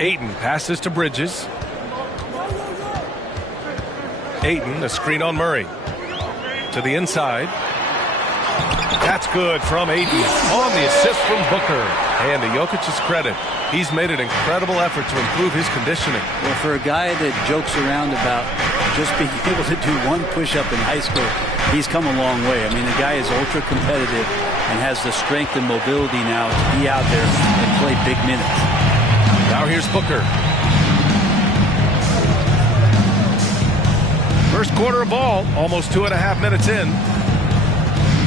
Ayton passes to Bridges. Ayton, a screen on Murray. To the inside. That's good from Ayton on the assist from Booker. And to Jokic's credit, he's made an incredible effort to improve his conditioning. Well, for a guy that jokes around about just being able to do one push-up in high school, he's come a long way. I mean, the guy is ultra competitive and has the strength and mobility now to be out there and play big minutes. Now here's Booker. First quarter of ball, almost 2.5 minutes in.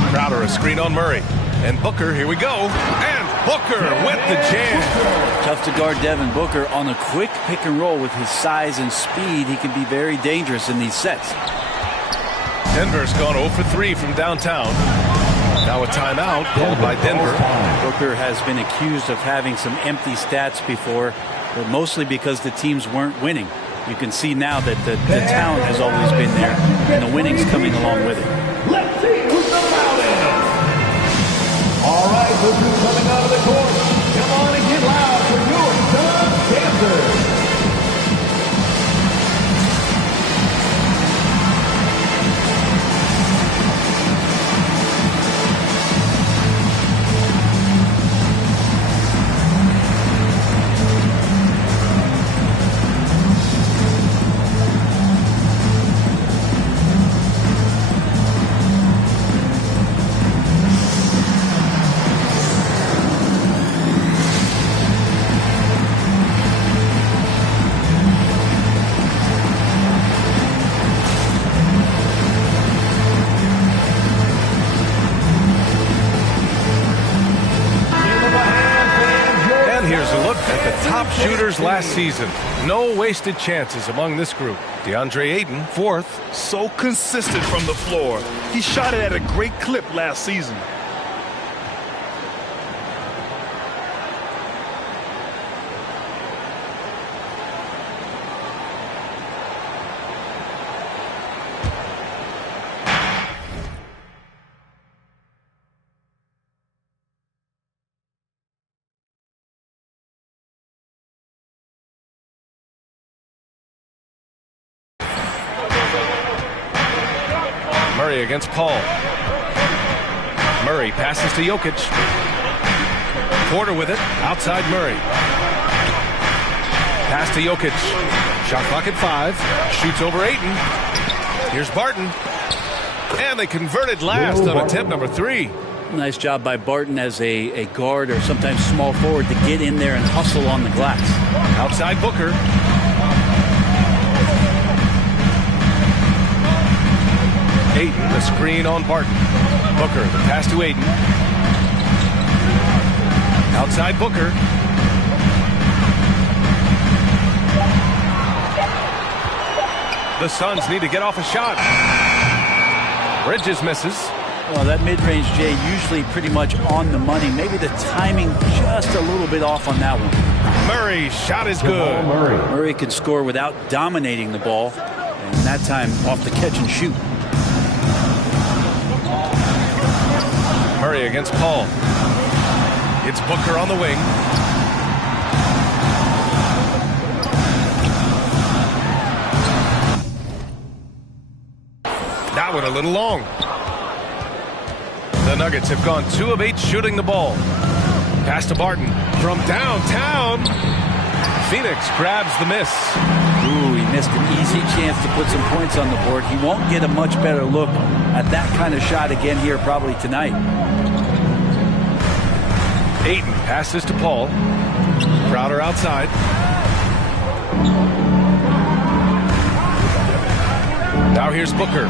Crowder, a screen on Murray. And Booker, here we go. And Booker with the jam. Tough to guard Devin Booker on a quick pick and roll. With his size and speed, he can be very dangerous in these sets. Denver's gone 0 for 3 from downtown. Now a timeout called by Denver. Booker has been accused of having some empty stats before, but mostly because the teams weren't winning. You can see now that the talent has always been there, and the winning's coming along with it. Let's see who's the loudest. All right, look who's coming out of the court. Come on and get loud for your Sun Panthers. Shooters last season. No wasted chances among this group. DeAndre Ayton, fourth. So consistent from the floor. He shot it at a great clip last season. Murray against Paul. Murray passes to Jokic. Porter with it. Outside Murray. Pass to Jokic. Shot clock at 5. Shoots over Ayton. Here's Barton. And they converted last on attempt number 3. Nice job by Barton as a guard or sometimes small forward to get in there and hustle on the glass. Outside Booker. Ayton, the screen on Barton. Booker, the pass to Ayton. Outside Booker. The Suns need to get off a shot. Bridges misses. Well, that mid-range, Jay, usually pretty much on the money. Maybe the timing just a little bit off on that one. Murray's shot is good. Murray can score without dominating the ball. And that time off the catch and shoot. Murray against Paul. It's Booker on the wing. That one a little long. The Nuggets have gone 2 of 8 shooting the ball. Pass to Barton from downtown. Phoenix grabs the miss. Ooh, he missed an easy chance to put some points on the board. He won't get a much better look at that kind of shot again here probably tonight. Ayton passes to Paul. Crowder outside. Now here's Booker.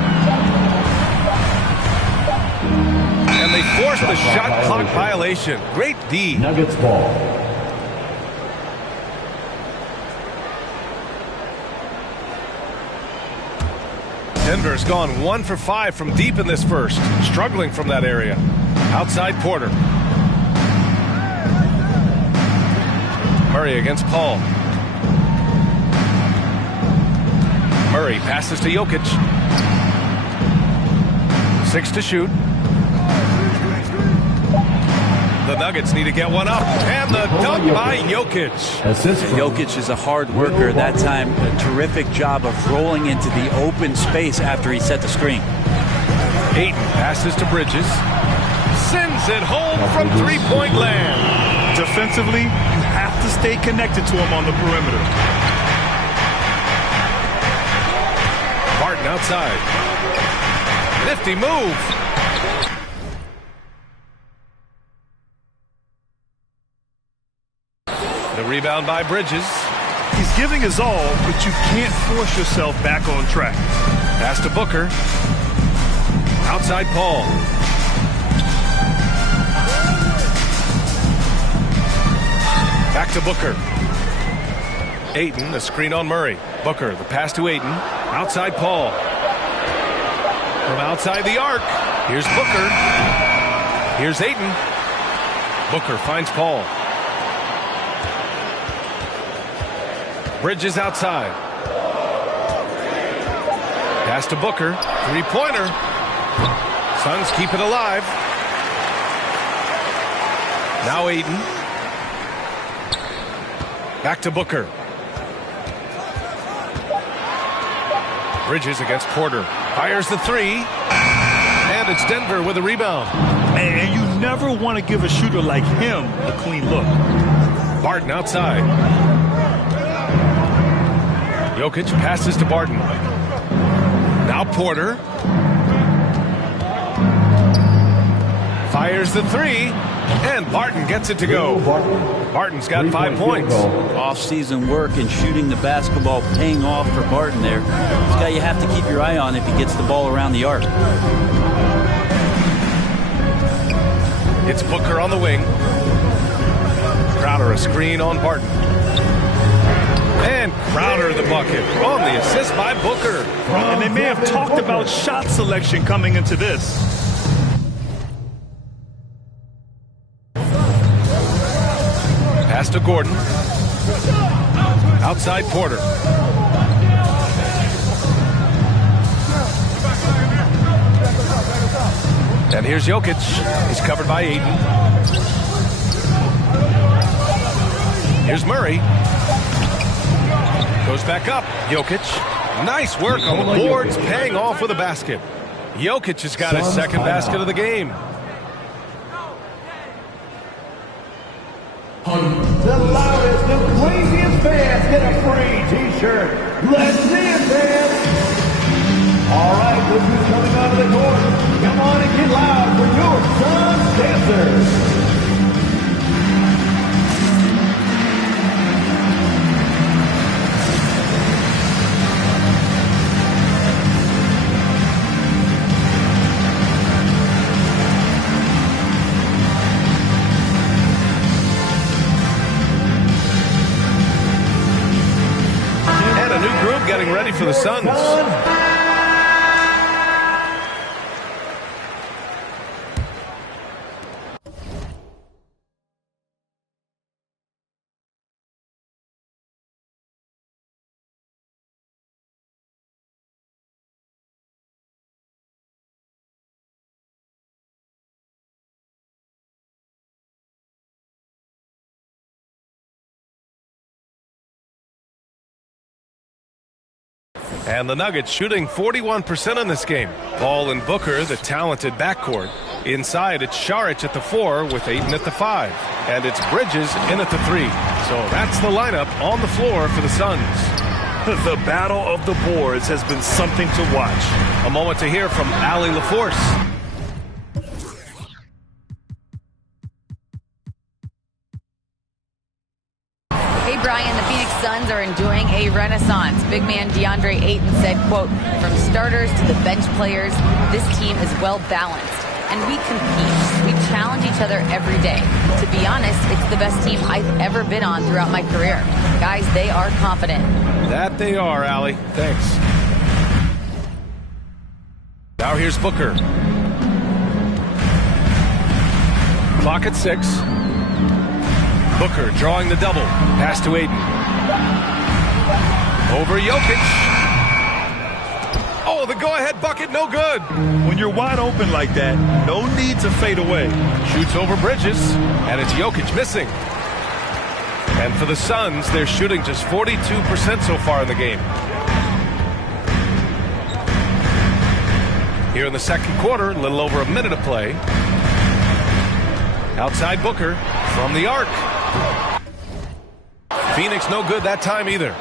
And they force the shot clock violation. Great D. Nuggets ball. Denver's gone 1 for 5 from deep in this first. Struggling from that area. Outside Porter. Murray against Paul. Murray passes to Jokic. 6 to shoot. The Nuggets need to get one up. And the dunk by Jokic. Jokic is a hard worker. That time, a terrific job of rolling into the open space after he set the screen. Ayton passes to Bridges. Sends it home from three-point land. Defensively, you have to stay connected to him on the perimeter. Barton outside. Nifty move. The rebound by Bridges. He's giving his all, but you can't force yourself back on track. Pass to Booker. Outside Paul. Back to Booker. Ayton, the screen on Murray. Booker, the pass to Ayton. Outside Paul. From outside the arc. Here's Booker. Here's Ayton. Booker finds Paul. Bridges outside. Pass to Booker. Three-pointer. Suns keep it alive. Now Ayton. Back to Booker. Bridges against Porter. Fires the three. And it's Denver with a rebound. And you never want to give a shooter like him a clean look. Barton outside. Jokic passes to Barton. Now Porter. Fires the three. And Barton gets it to go. Barton's got 5 points. Off-season work and shooting the basketball paying off for Barton there. This guy you have to keep your eye on if he gets the ball around the arc. It's Booker on the wing. Crowder a screen on Barton. And Crowder the bucket on the assist by Booker. And they may have talked about shot selection coming into this. Pass to Gordon. Outside Porter. And here's Jokic. He's covered by Ayton. Here's Murray. Goes back up. Jokic. Nice work on the boards, paying off with a basket. Jokic has got his second basket of the game. The loudest, the craziest fans get a free T-shirt. Let's see it, fans. All right, look who's coming onto the court. Come on and get loud for your Suns dancers. Getting ready for the Suns. And the Nuggets shooting 41% in this game. Paul and Booker, the talented backcourt. Inside, it's Šarić at the 4 with Ayton at the 5. And it's Bridges in at the 3. So that's the lineup on the floor for the Suns. The battle of the boards has been something to watch. A moment to hear from Allie LaForce. Hey, Brian, the Phoenix Suns are enjoying a renaissance. Big man DeAndre Ayton said, quote, "From starters to the bench players, this team is well balanced. And we compete. We challenge each other every day. To be honest, it's the best team I've ever been on throughout my career. Guys, they are confident." That they are, Allie. Thanks. Now here's Booker. Clock at 6. Booker drawing the double. Pass to Ayton. Over Jokic. Oh, Oh, the go-ahead bucket, no good. When you're wide open like that, no need to fade away. Shoots over Bridges, and it's Jokic missing. And for the Suns, they're shooting just 42% so far in the game. Here in the second quarter, a little over a minute of play. Outside Booker from the arc. Phoenix no good that time either.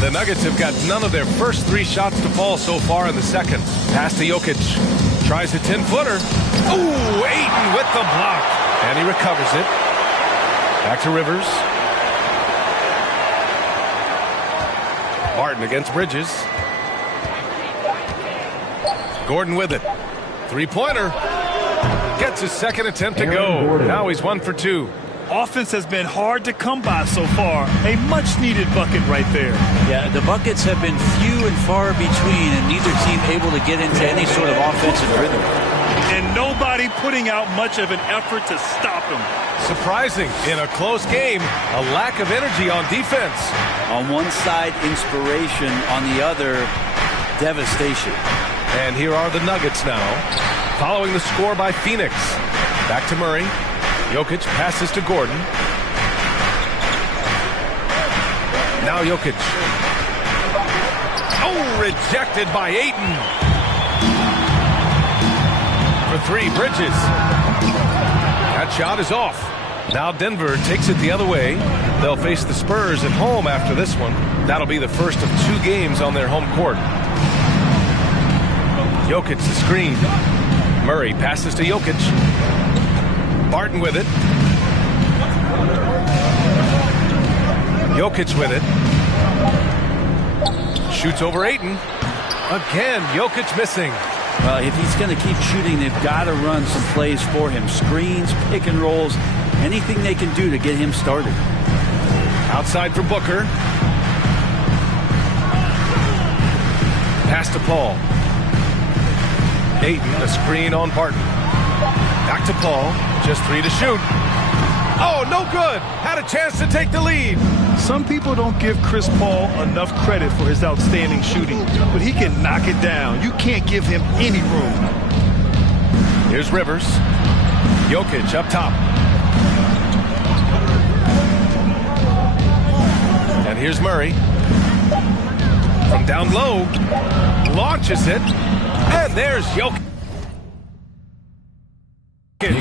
The Nuggets have got none of their first 3 shots to fall so far in the second. Pass to Jokic. Tries a 10-footer. Ooh, Ayton with the block. And he recovers it. Back to Rivers. Martin against Bridges. Gordon with it. 3-pointer. Gets his second attempt to go. Now he's 1 for 2. Offense has been hard to come by so far. A much-needed bucket right there. Yeah, the buckets have been few and far between, and neither team able to get into any sort of offensive rhythm. And nobody putting out much of an effort to stop him. Surprising in a close game, a lack of energy on defense. On one side, inspiration. On the other, devastation. And here are the Nuggets now, following the score by Phoenix. Back to Murray. Jokic passes to Gordon. Now Jokic. Oh, rejected by Ayton. For 3, Bridges. That shot is off. Now Denver takes it the other way. They'll face the Spurs at home after this one. That'll be the first of 2 games on their home court. Jokic the screen. Murray passes to Jokic. Barton with it. Jokic with it. Shoots over Ayton. Again, Jokic missing. Well, if he's going to keep shooting, they've got to run some plays for him. Screens, pick and rolls, anything they can do to get him started. Outside for Booker. Pass to Paul. Ayton, a screen on Barton. Back to Paul. Just 3 to shoot. Oh, no good. Had a chance to take the lead. Some people don't give Chris Paul enough credit for his outstanding shooting, but he can knock it down. You can't give him any room. Here's Rivers. Jokic up top. And here's Murray. From down low. Launches it. And there's Jokic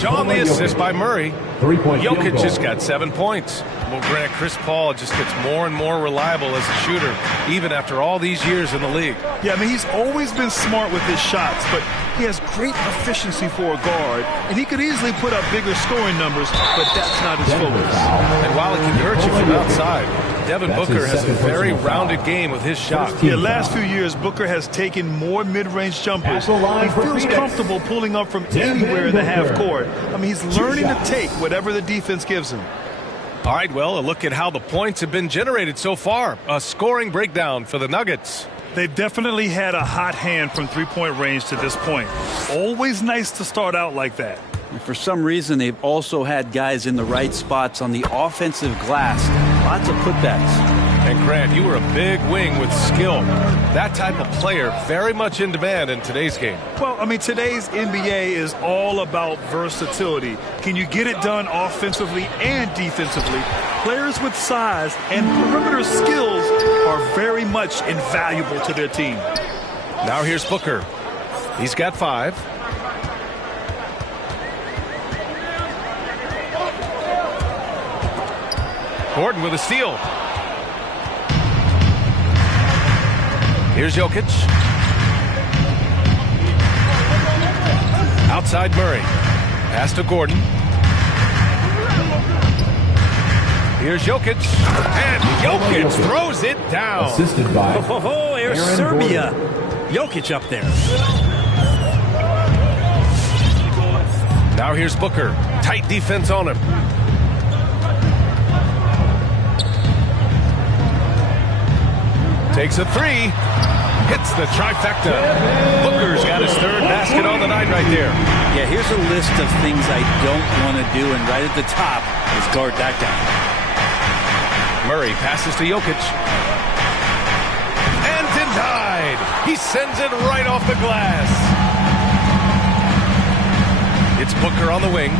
on the assist by Murray. Jokic just got 7 points. Well, Grant, Chris Paul just gets more and more reliable as a shooter, even after all these years in the league. Yeah, I mean, he's always been smart with his shots, but he has great efficiency for a guard, and he could easily put up bigger scoring numbers, but that's not his focus. And while it can hurt you from outside, Devin Booker has a very rounded game with his shot. Yeah, last few years, Booker has taken more mid-range jumpers. He feels comfortable pulling up from anywhere in the half court. I mean, he's learning to take whatever the defense gives him. All right, well, a look at how the points have been generated so far. A scoring breakdown for the Nuggets. They've definitely had a hot hand from three-point range to this point. Always nice to start out like that. For some reason, they've also had guys in the right spots on the offensive glass. Lots of putbacks. And Grant, you were a big wing with skill. That type of player very much in demand in today's game. Well, I mean, today's NBA is all about versatility. Can you get it done offensively and defensively? Players with size and perimeter skills are very much invaluable to their team. Now here's Booker. He's got 5. Gordon with a steal. Here's Jokic. Outside Murray. Pass to Gordon. Here's Jokic. And Jokic throws it down. Assisted by There's Aaron Serbia. Gordon. Jokic up there. Now here's Booker. Tight defense on him. Takes a 3. Hits the trifecta. Booker's got his 3rd basket on the night right there. Yeah, here's a list of things I don't want to do, and right at the top is guard that guy. Murray passes to Jokic. And denied. inside. He sends it right off the glass. It's Booker on the wing.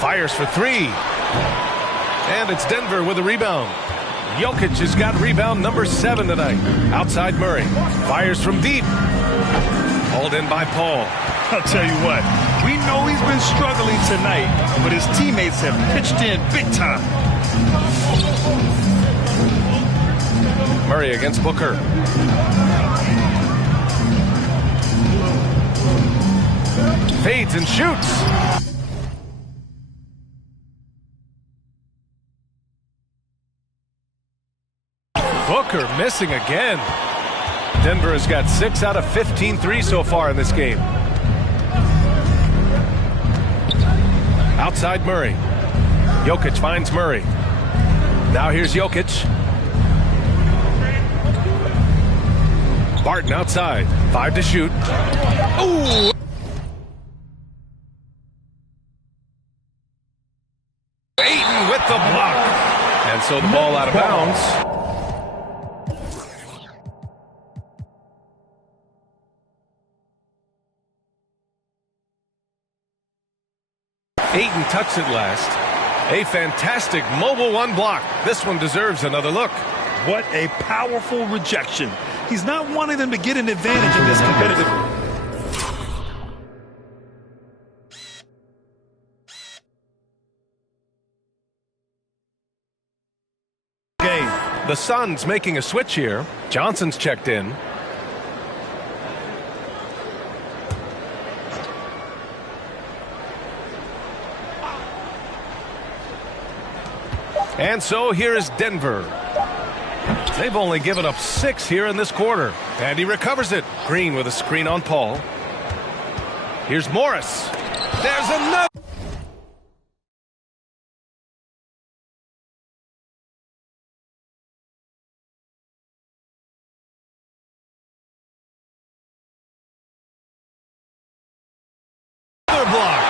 Fires for three. And it's Denver with a rebound. Jokic has got rebound number 7 tonight. Outside Murray. Fires from deep. Hauled in by Paul. I'll tell you what, we know he's been struggling tonight, but his teammates have pitched in big time. Murray against Booker. Fades and shoots. Booker missing again. Denver has got 6 out of 15 threes so far in this game. Outside Murray. Jokic finds Murray. Now here's Jokic. Barton outside. 5 to shoot. Ooh! Ayton with the block. And so the ball out of bounds. Ayton touched it last. A fantastic mobile one block. This one deserves another look. What a powerful rejection. He's not wanting them to get an advantage in this competitive game. The Suns making a switch here. Johnson's checked in. And so here is Denver. They've only given up 6 here in this quarter. And he recovers it. Green with a screen on Paul. Here's Morris. There's another. Block.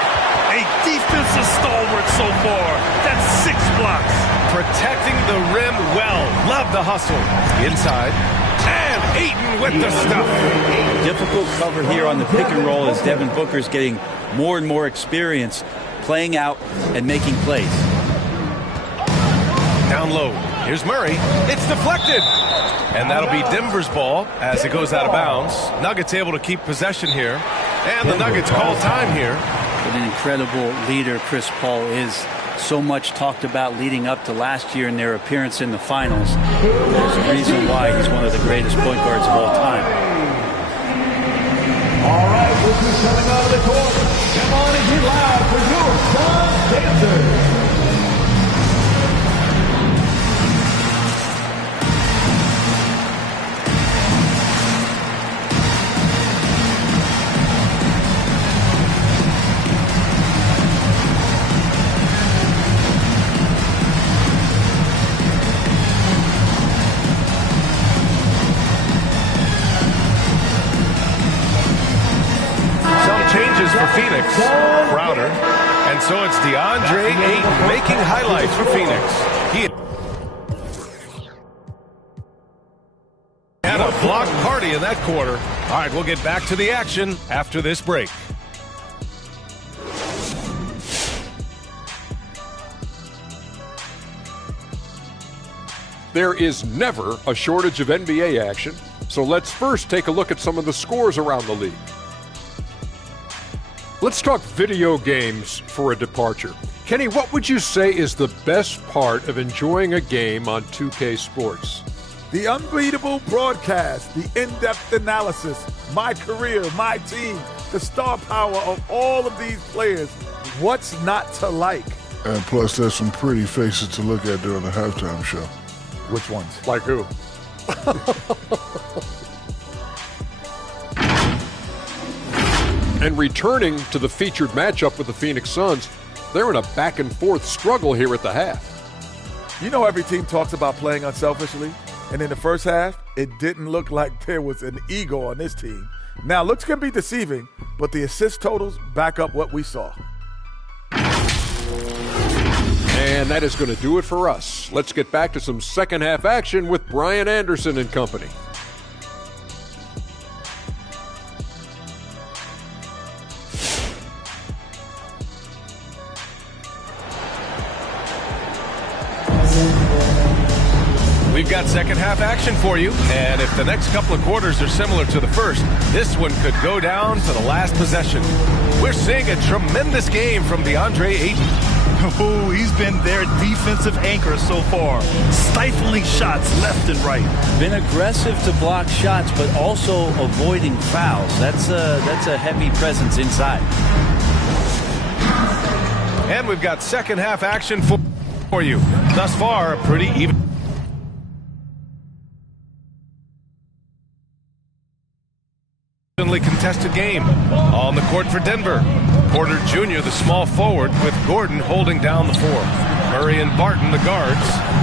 A defensive stalwart so far. That's 6 blocks. Protecting the rim well. Love the hustle. Inside. And Ayton with the stuff. Difficult cover here on the pick and roll as Devin Booker's getting more and more experience playing out and making plays. Down low. Here's Murray. It's deflected. And that'll be Denver's ball as it goes out of bounds. Nuggets able to keep possession here. And the Nuggets call time here. What an incredible leader Chris Paul is. So much talked about leading up to last year in their appearance in the finals. There's a reason why he's one of the greatest point guards of all time. All right, this is coming out of the court. Come on and get loud for your Suns dancers. For Phoenix, Crowder, and so it's DeAndre Ayton making highlights for Phoenix. He had a block party in that quarter. All right, we'll get back to the action after this break. There is never a shortage of NBA action, so let's first take a look at some of the scores around the league. Let's talk video games for a departure. Kenny, what would you say is the best part of enjoying a game on 2K Sports? The unbeatable broadcast, the in-depth analysis, my career, my team, the star power of all of these players. What's not to like? And plus, there's some pretty faces to look at during the halftime show. Which ones? Like who? And returning to the featured matchup with the Phoenix Suns, they're in a back-and-forth struggle here at the half. You know every team talks about playing unselfishly, and in the first half, it didn't look like there was an ego on this team. Now, looks can be deceiving, but the assist totals back up what we saw. And that is going to do it for us. Let's get back to some second half action with Brian Anderson and company. We've got second half action for you, and if the next couple of quarters are similar to the first, this one could go down to the last possession. We're seeing a tremendous game from DeAndre Ayton. Oh, he's been their defensive anchor so far, stifling shots left and right. Been aggressive to block shots, but also avoiding fouls. That's a heavy presence inside. And we've got second half action for you. Thus far, a pretty evenly contested game. On the court for Denver, Porter Jr., the small forward, with Gordon holding down the four. Murray and Barton, the guards.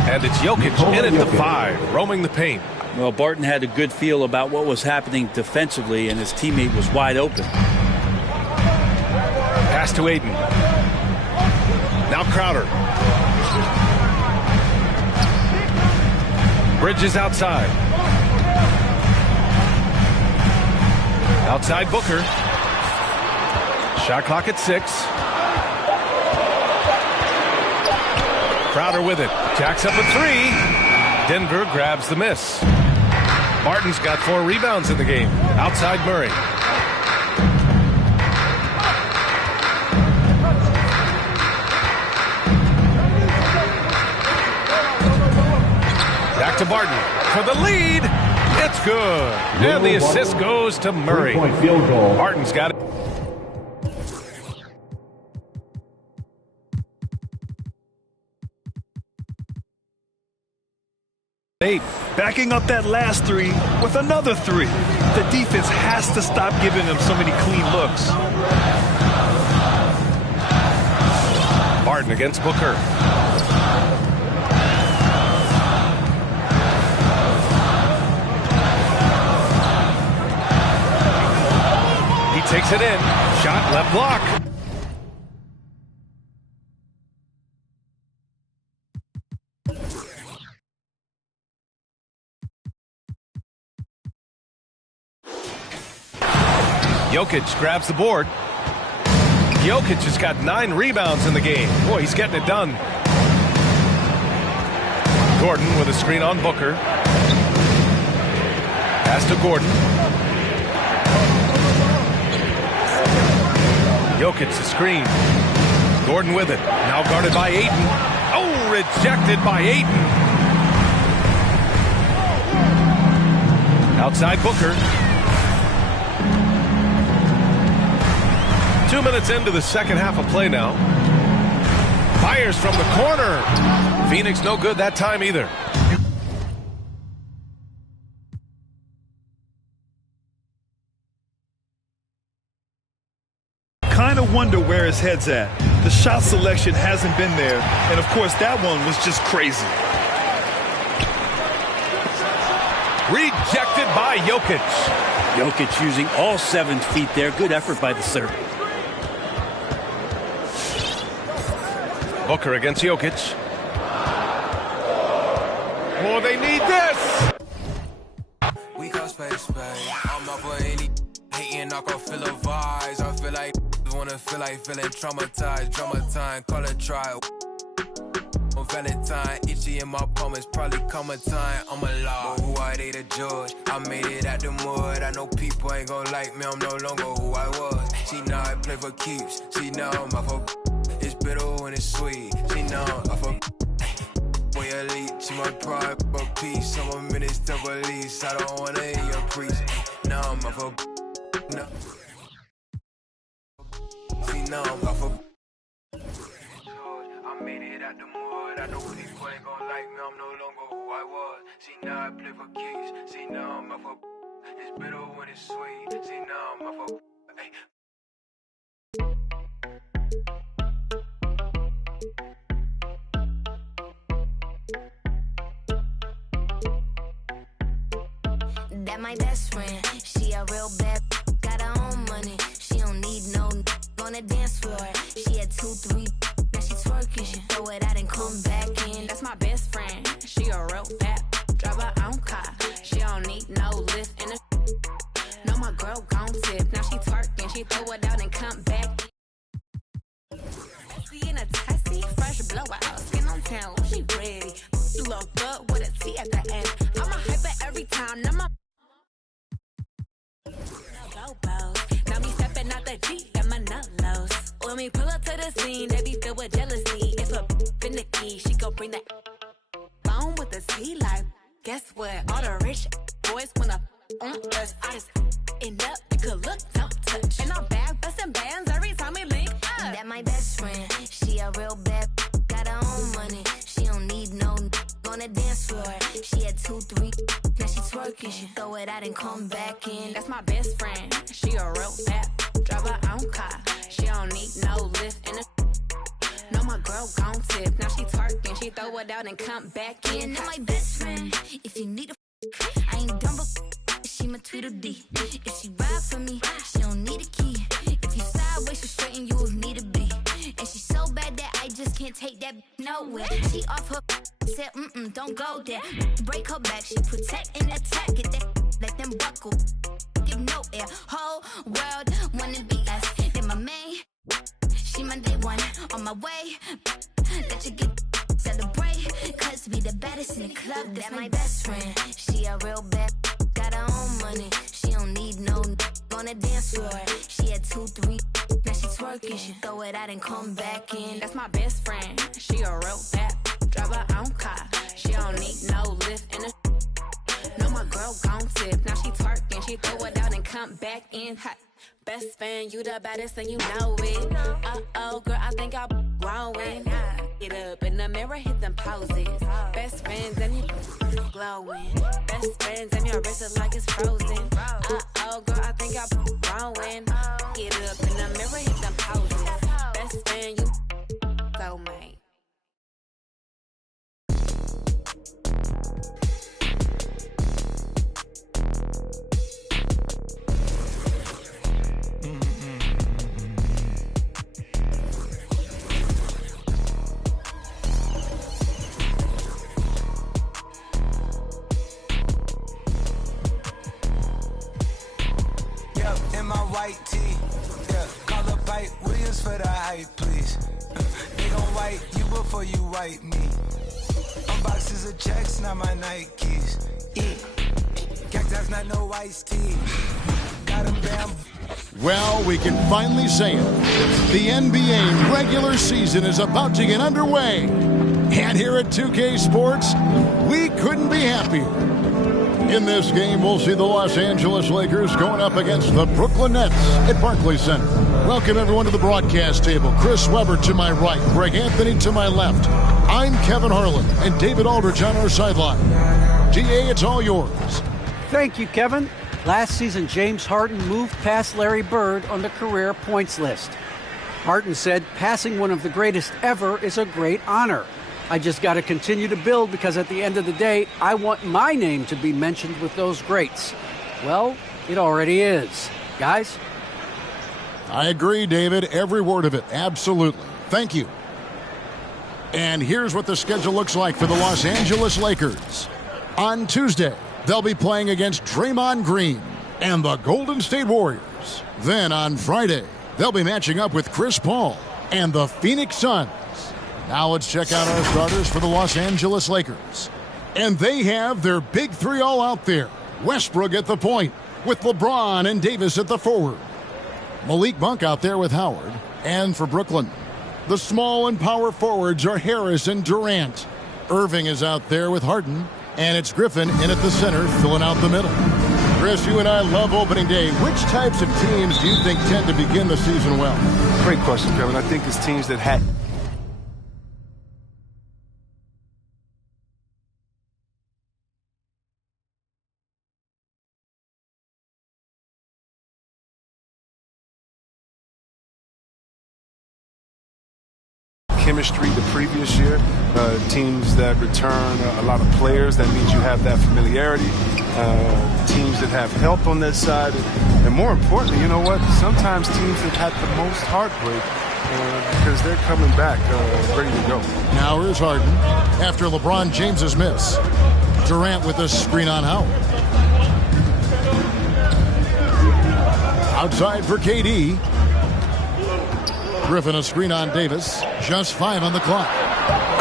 And it's Jokic in at the 5, roaming the paint. Well, Barton had a good feel about what was happening defensively, and his teammate was wide open. Pass to Ayton. Now Crowder. Bridges outside. Outside Booker. Shot clock at 6. Crowder with it. Jacks up a 3. Denver grabs the miss. Barton's got 4 rebounds in the game. Outside Murray. Back to Barton for the lead. It's good. And the assist goes to Murray. Field goal. Barton's got it. Backing up that last 3 with another 3. The defense has to stop giving them so many clean looks. Barton against Booker. He takes it in. Shot left block. Jokic grabs the board. Jokic has got 9 rebounds in the game. Boy, he's getting it done. Gordon with a screen on Booker. Pass to Gordon. Jokic the screen. Gordon with it. Now guarded by Ayton. Oh, rejected by Ayton. Outside Booker. 2 minutes into the second half of play now. Fires from the corner. Phoenix no good that time either. Kind of wonder where his head's at. The shot selection hasn't been there, and of course that one was just crazy. Rejected by Jokic. Jokic using all 7 feet there. Good effort by the server. Booker against Jokic. Oh, they need this. We got space. I'm up for any hating, I can feel the vibes. I feel like wanna feel like feeling traumatized. Drama time, call it try. On Valentine, itchy in my palm, it's probably come a time I'm alive. But who are they to judge? I made it out the mud. I know people ain't gon' like me, I'm no longer who I was. She know I play for keeps. She know I'm off of it's bitter when it's sweet. She know I'm off of boy elite. She my pride, but peace. I'm a minister police. I don't wanna hear your priest. Now I'm off of no. See now I'm off of I made it out the mud. I know people ain't gon' like me, I'm no longer who I was. See now I play for keys. See now I'm off of it's bitter when it's sweet. See now I'm off of hey. That my best friend, she a real bad, got her own money. She don't need no on the dance floor. She had 2, 3, now she twerk. twerking, she throw it out and come back in. That's my best friend, she a real bad. Drive her own car, she don't need no lift in the. No, my girl gon' tip, now she twerking, she throw it out and come back in. In a testy, fresh blowout, skin on town, she ready. She look good with a T at the end. I'm a hyper every time, now my now me stepping out the Jeep, got my nut lows. When we pull up to the scene, they be filled with jealousy. If a finicky, she gon' bring the phone with the T like. Guess what? All the rich boys wanna on us. I just end up, you could look, don't touch. And I'm back busting bands every time we link up. That my best friend, she a real bad, got her own money. She don't need no on the dance floor. She had 2, 3, now she twerking. She throw it out and come back in. That's my best friend, she a real bad, drive her own car. She don't need no lift in the. No, my girl gon' tip, now she twerking. She throw it out and come back in. That my best friend, if you need a I ain't dumb but she my Tweedledee. If she ride for me, she don't need a key. If you sideways, she straight and you need to be. And she's so bad that I just can't take that nowhere. She off her said, don't go there. Break her back, she protect and attack. Get that, let them buckle. Give no air. Whole world wanna be us. Then my main, she my day one. On my way, that you get celebrate. Cause we the baddest in the club. That's my best friend. She a real bad, got her own money. She don't need no on the dance floor. She had 2, 3, now she twerking. She throw it out and come back in. That's my best friend, she a real bad, drive her own car. She don't need no lift in the. No, my girl gon' tip, now she twerking. She throw it out and come back in hot. Best friend, you the baddest and you know it. Uh-oh, girl, I think I'm growing. Get up in the mirror, hit them poses. Best friends and you glowing. Best friends and your wrist is like it's frozen. Uh-oh, girl, I think I'm growing. Get up in the mirror, hit them poses. Best friend, you soulmate. My white tee, yeah, call up Pipe Williams for the hype, please. They gon' wipe you before you wipe me. Unboxes of checks, not my Nikes. Cactus, not no iced tea. Got them bam. Well, we can finally say it. The NBA regular season is about to get underway. And here at 2K Sports, we couldn't be happier. In this game, we'll see the Los Angeles Lakers going up against the Brooklyn Nets at Barclays Center. Welcome, everyone, to the broadcast table. Chris Webber to my right, Greg Anthony to my left. I'm Kevin Harlan, and David Aldridge on our sideline. GA, it's all yours. Thank you, Kevin. Last season, James Harden moved past Larry Bird on the career points list. Harden said, passing one of the greatest ever is a great honor. I just got to continue to build because at the end of the day, I want my name to be mentioned with those greats. Well, it already is. Guys? I agree, David. Every word of it. Absolutely. Thank you. And here's what the schedule looks like for the Los Angeles Lakers. On Tuesday, they'll be playing against Draymond Green and the Golden State Warriors. Then on Friday, they'll be matching up with Chris Paul and the Phoenix Suns. Now let's check out our starters for the Los Angeles Lakers. And they have their big three all out there. Westbrook at the point, with LeBron and Davis at the forward. Malik Monk out there with Howard. And for Brooklyn, the small and power forwards are Harris and Durant. Irving is out there with Harden. And it's Griffin in at the center, filling out the middle. Chris, you and I love opening day. Which types of teams do you think tend to begin the season well? Great question, Kevin. I think it's teams that had... chemistry the previous year, teams that return a lot of players. That means you have that familiarity. Teams that have help on that side. And more importantly, you know what? Sometimes teams that had the most heartbreak because they're coming back ready to go. Now here's Harden after LeBron James's miss. Durant with a screen on Howard. Outside for KD. Griffin a screen on Davis. Just 5 on the clock.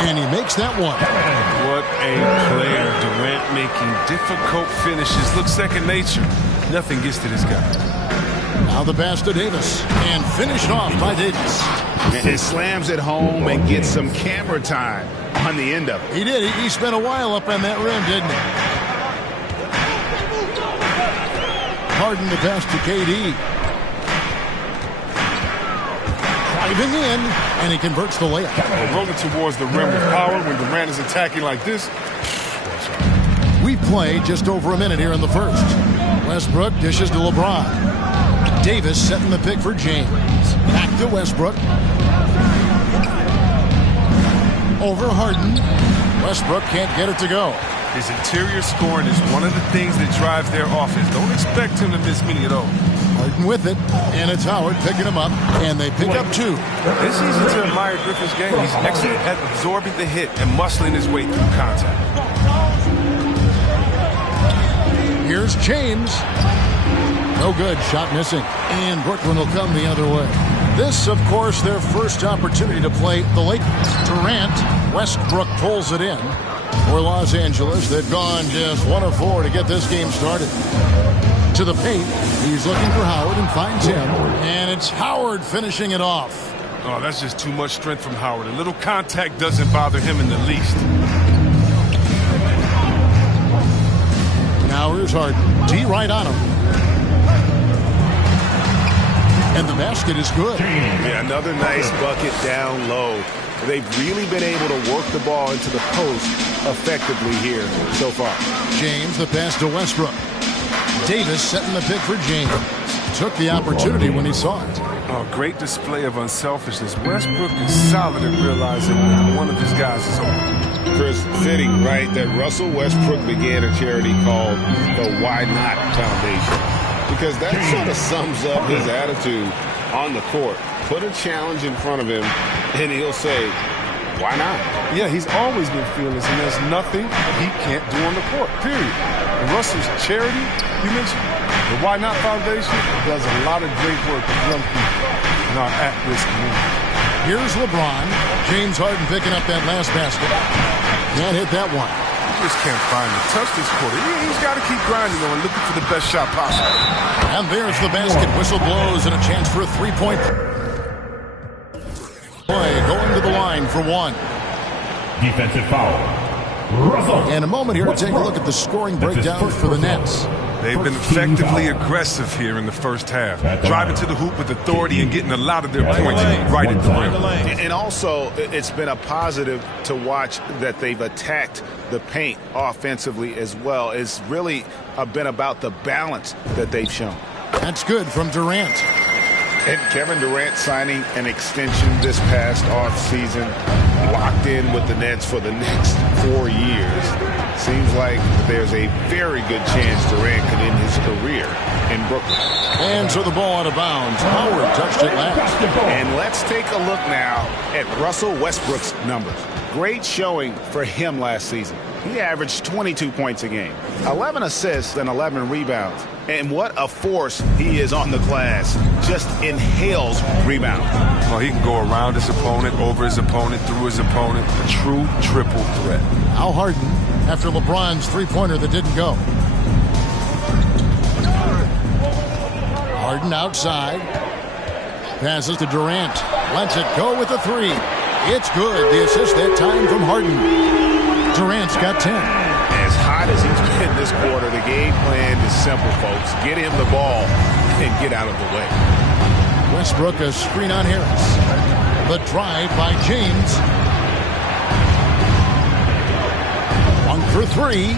And he makes that one. What a player. Durant making difficult finishes. Looks second nature. Nothing gets to this guy. Now the pass to Davis. And finished off by Davis. And slams it home and gets some camera time on the end of it. He did. He spent a while up on that rim, didn't he? Harden the pass to KD. Driving in, and he converts the layup. Rolling towards the rim with power when Durant is attacking like this. We play just over a minute here in the first. Westbrook dishes to LeBron. Davis setting the pick for James. Back to Westbrook. Over Harden. Westbrook can't get it to go. His interior scoring is one of the things that drives their offense. Don't expect him to miss many of those. Harden with it, and it's Howard picking him up, and they pick up 2. It's easy to admire Griffin's game. He's excellent at absorbing the hit and muscling his way through contact. Here's James. No good, shot missing. And Brooklyn will come the other way. This, of course, their first opportunity to play the Lakers. Durant, Westbrook pulls it in. For Los Angeles, they've gone just 1 of 4 to get this game started. To the paint, he's looking for Howard and finds him. And it's Howard finishing it off. Oh, that's just too much strength from Howard. A little contact doesn't bother him in the least. Now here's Harden. D right on him. And the basket is good. Yeah, another nice bucket down low. They've really been able to work the ball into the post effectively here so far. James, the pass to Westbrook. Davis setting the pick for James. Took the opportunity when he saw it. Oh, great display of unselfishness. Westbrook is solid at realizing when one of his guys is open. Chris, fitting, right, that Russell Westbrook began a charity called the Why Not Foundation. Because that sort of sums up his attitude on the court. Put a challenge in front of him, and he'll say, why not? Yeah, he's always been fearless, and there's nothing he can't do on the court, period. And Russell's charity, you mentioned, the Why Not Foundation, does a lot of great work with young people in our at-risk community. Here's LeBron. James Harden picking up that last basket. Can't hit that one. He just can't find the touch this quarter. He's got to keep grinding on, looking for the best shot possible. And there's the basket. Whistle blows and a chance for a 3-point play. Going to the line for 1. Defensive foul. Russell. In a moment here to take a look at the scoring breakdown for the Nets. They've been effectively aggressive here in the first half, driving to the hoop with authority and getting a lot of their points right at the rim. And also, it's been a positive to watch that they've attacked the paint offensively as well. It's really been about the balance that they've shown. That's good from Durant. And Kevin Durant signing an extension this past offseason, locked in with the Nets for the next 4 years. Seems like there's a very good chance Durant could end his career in Brooklyn. And so the ball out of bounds. Howard touched it last. And let's take a look now at Russell Westbrook's numbers. Great showing for him last season. He averaged 22 points a game, 11 assists and 11 rebounds. And what a force he is on the glass. Just inhales rebound. Well, he can go around his opponent, over his opponent, through his opponent. A true triple threat. Now Harden after LeBron's three-pointer that didn't go. Harden outside. Passes to Durant. Lets it go with a 3. It's good. The assist that time from Harden. Durant's got 10. As hot as he's been this quarter, the game plan is simple, folks. Get him the ball and get out of the way. Westbrook a screen on Harris. The drive by James. 1 for 3.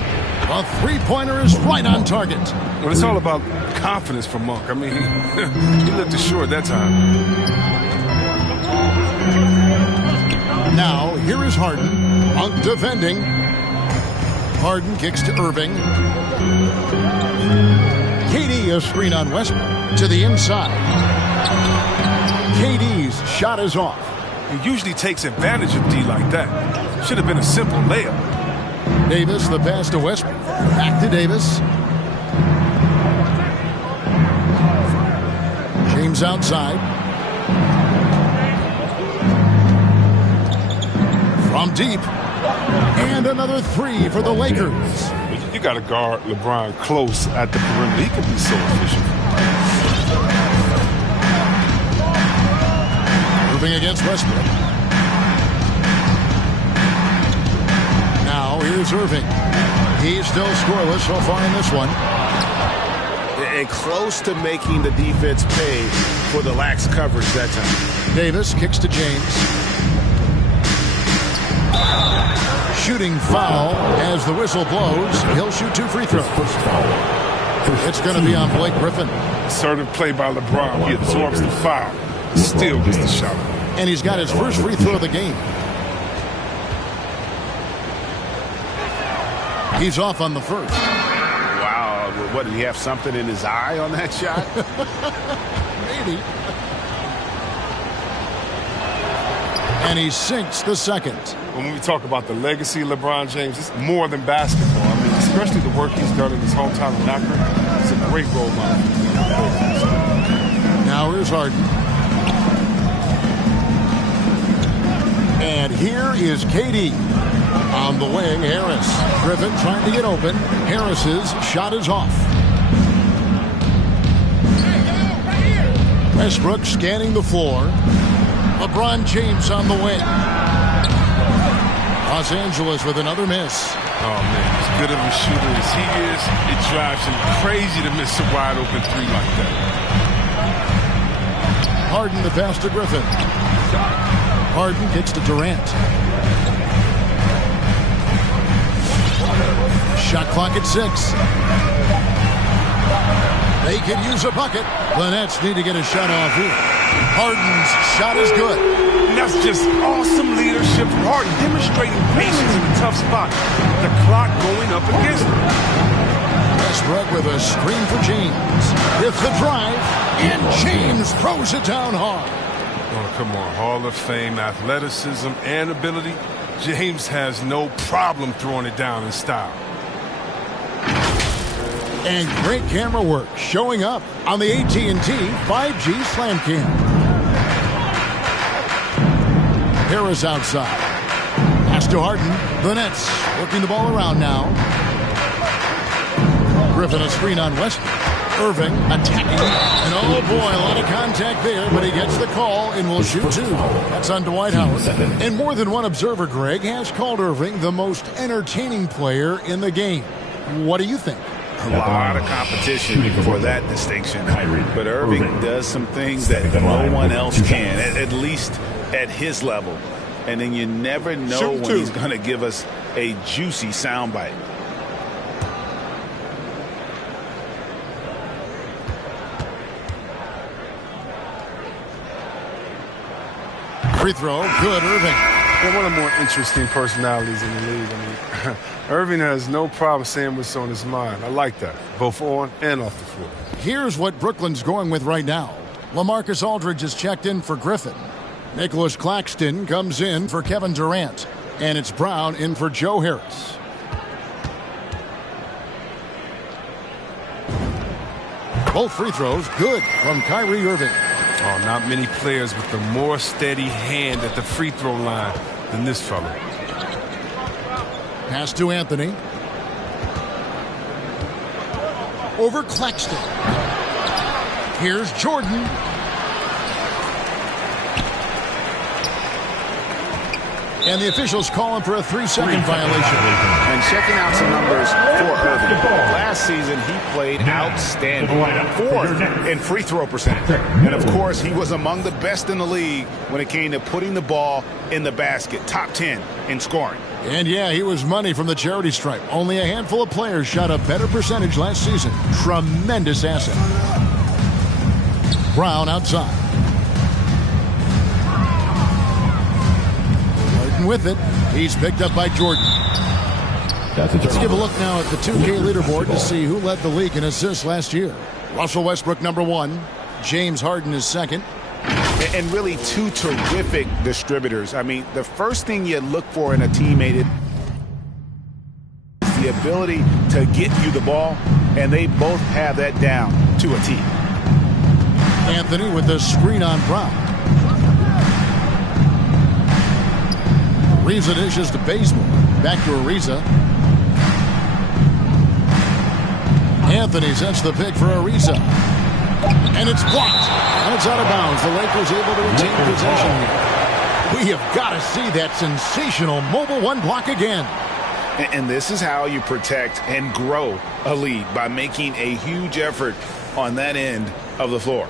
A three-pointer is right on target. Well, it's all about confidence for Monk. I mean, he looked assured that time. Now, here is Harden. Monk defending. Harden kicks to Irving. KD a screen on Westbrook to the inside. KD's shot is off. He usually takes advantage of D like that. Should have been a simple layup. Davis, the pass to Westbrook. Back to Davis. James outside. From deep. And another three for the Lakers. You got to guard LeBron close at the perimeter. He can be so efficient. Moving against Westbrook. Now here's Irving. He's still scoreless so far in this one. And close to making the defense pay for the lax coverage that time. Davis kicks to James. Shooting foul as the whistle blows. He'll shoot 2 free throws. It's going to be on Blake Griffin. Assertive play by LeBron. He absorbs the foul. Still gets the shot. And he's got his first free throw of the game. He's off on the first. Wow. What, did he have something in his eye on that shot? Maybe. And he sinks the second. When we talk about the legacy of LeBron James, it's more than basketball. I mean, especially the work he's done in his hometown of Akron. It's a great role model. Now here's Harden. And here is KD. On the wing, Harris. Griffin trying to get open. Harris's shot is off. Westbrook scanning the floor. LeBron James on the wing. Los Angeles with another miss. Oh, man, as good of a shooter as he is, it drives him crazy to miss a wide-open three like that. Harden the pass to Griffin. Harden kicks to Durant. Shot clock at 6. They can use a bucket. The Nets need to get a shot off here. Harden's shot is good. And that's just awesome leadership from Harden, demonstrating patience in a tough spot. The clock going up against him. Westbrook with a screen for James. With the drive, and James throws it down hard. Oh, come on. Hall of Fame, athleticism, and ability. James has no problem throwing it down in style. And great camera work showing up on the AT&T 5G Slam Cam. Harris outside. Pass to Harden. The Nets working the ball around now. Griffin a screen on Westbrook. Irving attacking. And oh boy, a lot of contact there, but he gets the call and will shoot 2. That's on Dwight Howard. And more than one observer, Greg, has called Irving the most entertaining player in the game. What do you think? A lot of competition for that distinction. But Irving does some things that no one else can, at least at his level. And then you never know when he's going to give us a juicy soundbite. Free throw, good, Irving. They're one of the more interesting personalities in the league. I mean, Irving has no problem saying what's on his mind. I like that, both on and off the floor. Here's what Brooklyn's going with right now. LaMarcus Aldridge is checked in for Griffin. Nicholas Claxton comes in for Kevin Durant. And it's Brown in for Joe Harris. Both free throws good from Kyrie Irving. Oh, not many players with a more steady hand at the free throw line than this fella. Pass to Anthony. Over Claxton. Here's Jordan. And the officials call him for a 3-second violation. And checking out some numbers for Irving. Last season, he played outstanding. 4th in free throw percentage. And, of course, he was among the best in the league when it came to putting the ball in the basket. Top 10 in scoring. And, yeah, he was money from the charity stripe. Only a handful of players shot a better percentage last season. Tremendous asset. Brown outside. With it, he's picked up by Jordan. Let's give a look now at the 2K leaderboard to see who led the league in assists last year. Russell Westbrook #1, James Harden is 2nd, and really two terrific distributors. I mean, the first thing you look for in a teammate is the ability to get you the ball, and they both have that down to a T. Anthony with the screen on Brown. Ariza dishes to Bazemore. Back to Ariza. Anthony sets the pick for Ariza. And it's blocked. And it's out of bounds. The Lakers able to retain possession here. We have got to see that sensational Mobile One block again. And this is how you protect and grow a lead, by making a huge effort on that end of the floor.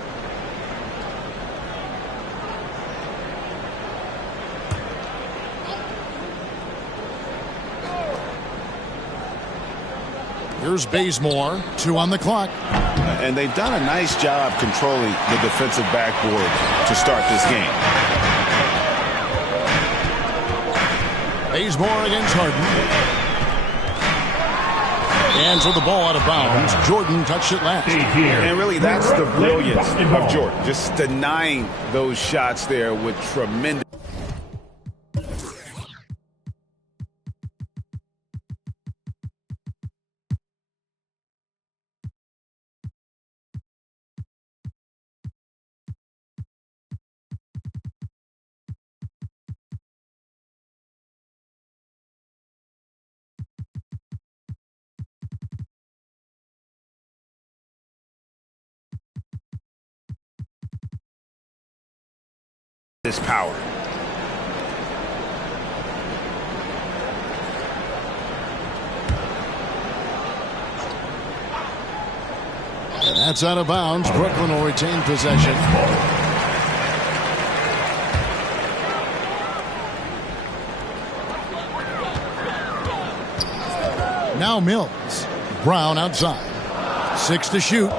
Here's Bazemore, 2 on the clock. And they've done a nice job controlling the defensive backboard to start this game. Bazemore against Harden. And so the ball out of bounds. Jordan touched it last. And really, that's the brilliance of Jordan. Just denying those shots there with tremendous. This power. And that's out of bounds. Brooklyn will retain possession. Now Mills. Brown outside. 6 to shoot.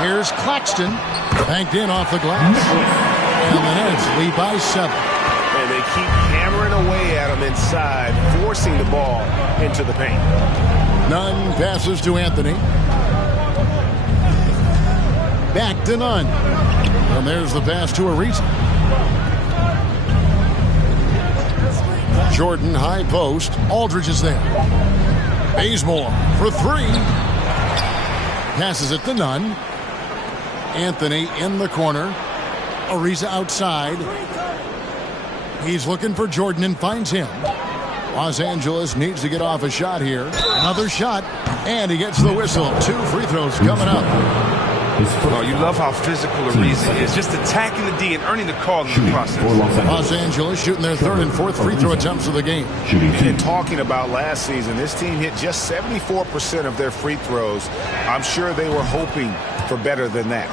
Here's Claxton. Banked in off the glass. And the Nets lead by 7. And they keep hammering away at him inside, forcing the ball into the paint. Nunn passes to Anthony. Back to Nunn. And there's the pass to Ariza. Jordan high post. Aldridge is there. Bazemore for 3. Passes it to Nunn. Anthony in the corner. Ariza outside. He's looking for Jordan and finds him. Los Angeles needs to get off a shot here. Another shot, and he gets the whistle. 2 free throws coming up. Oh, you love how physical Ariza is. Just attacking the D and earning the call in the process. Los Angeles shooting their 3rd and 4th free throw attempts of the game. And talking about last season, this team hit just 74% of their free throws. I'm sure they were hoping for better than that.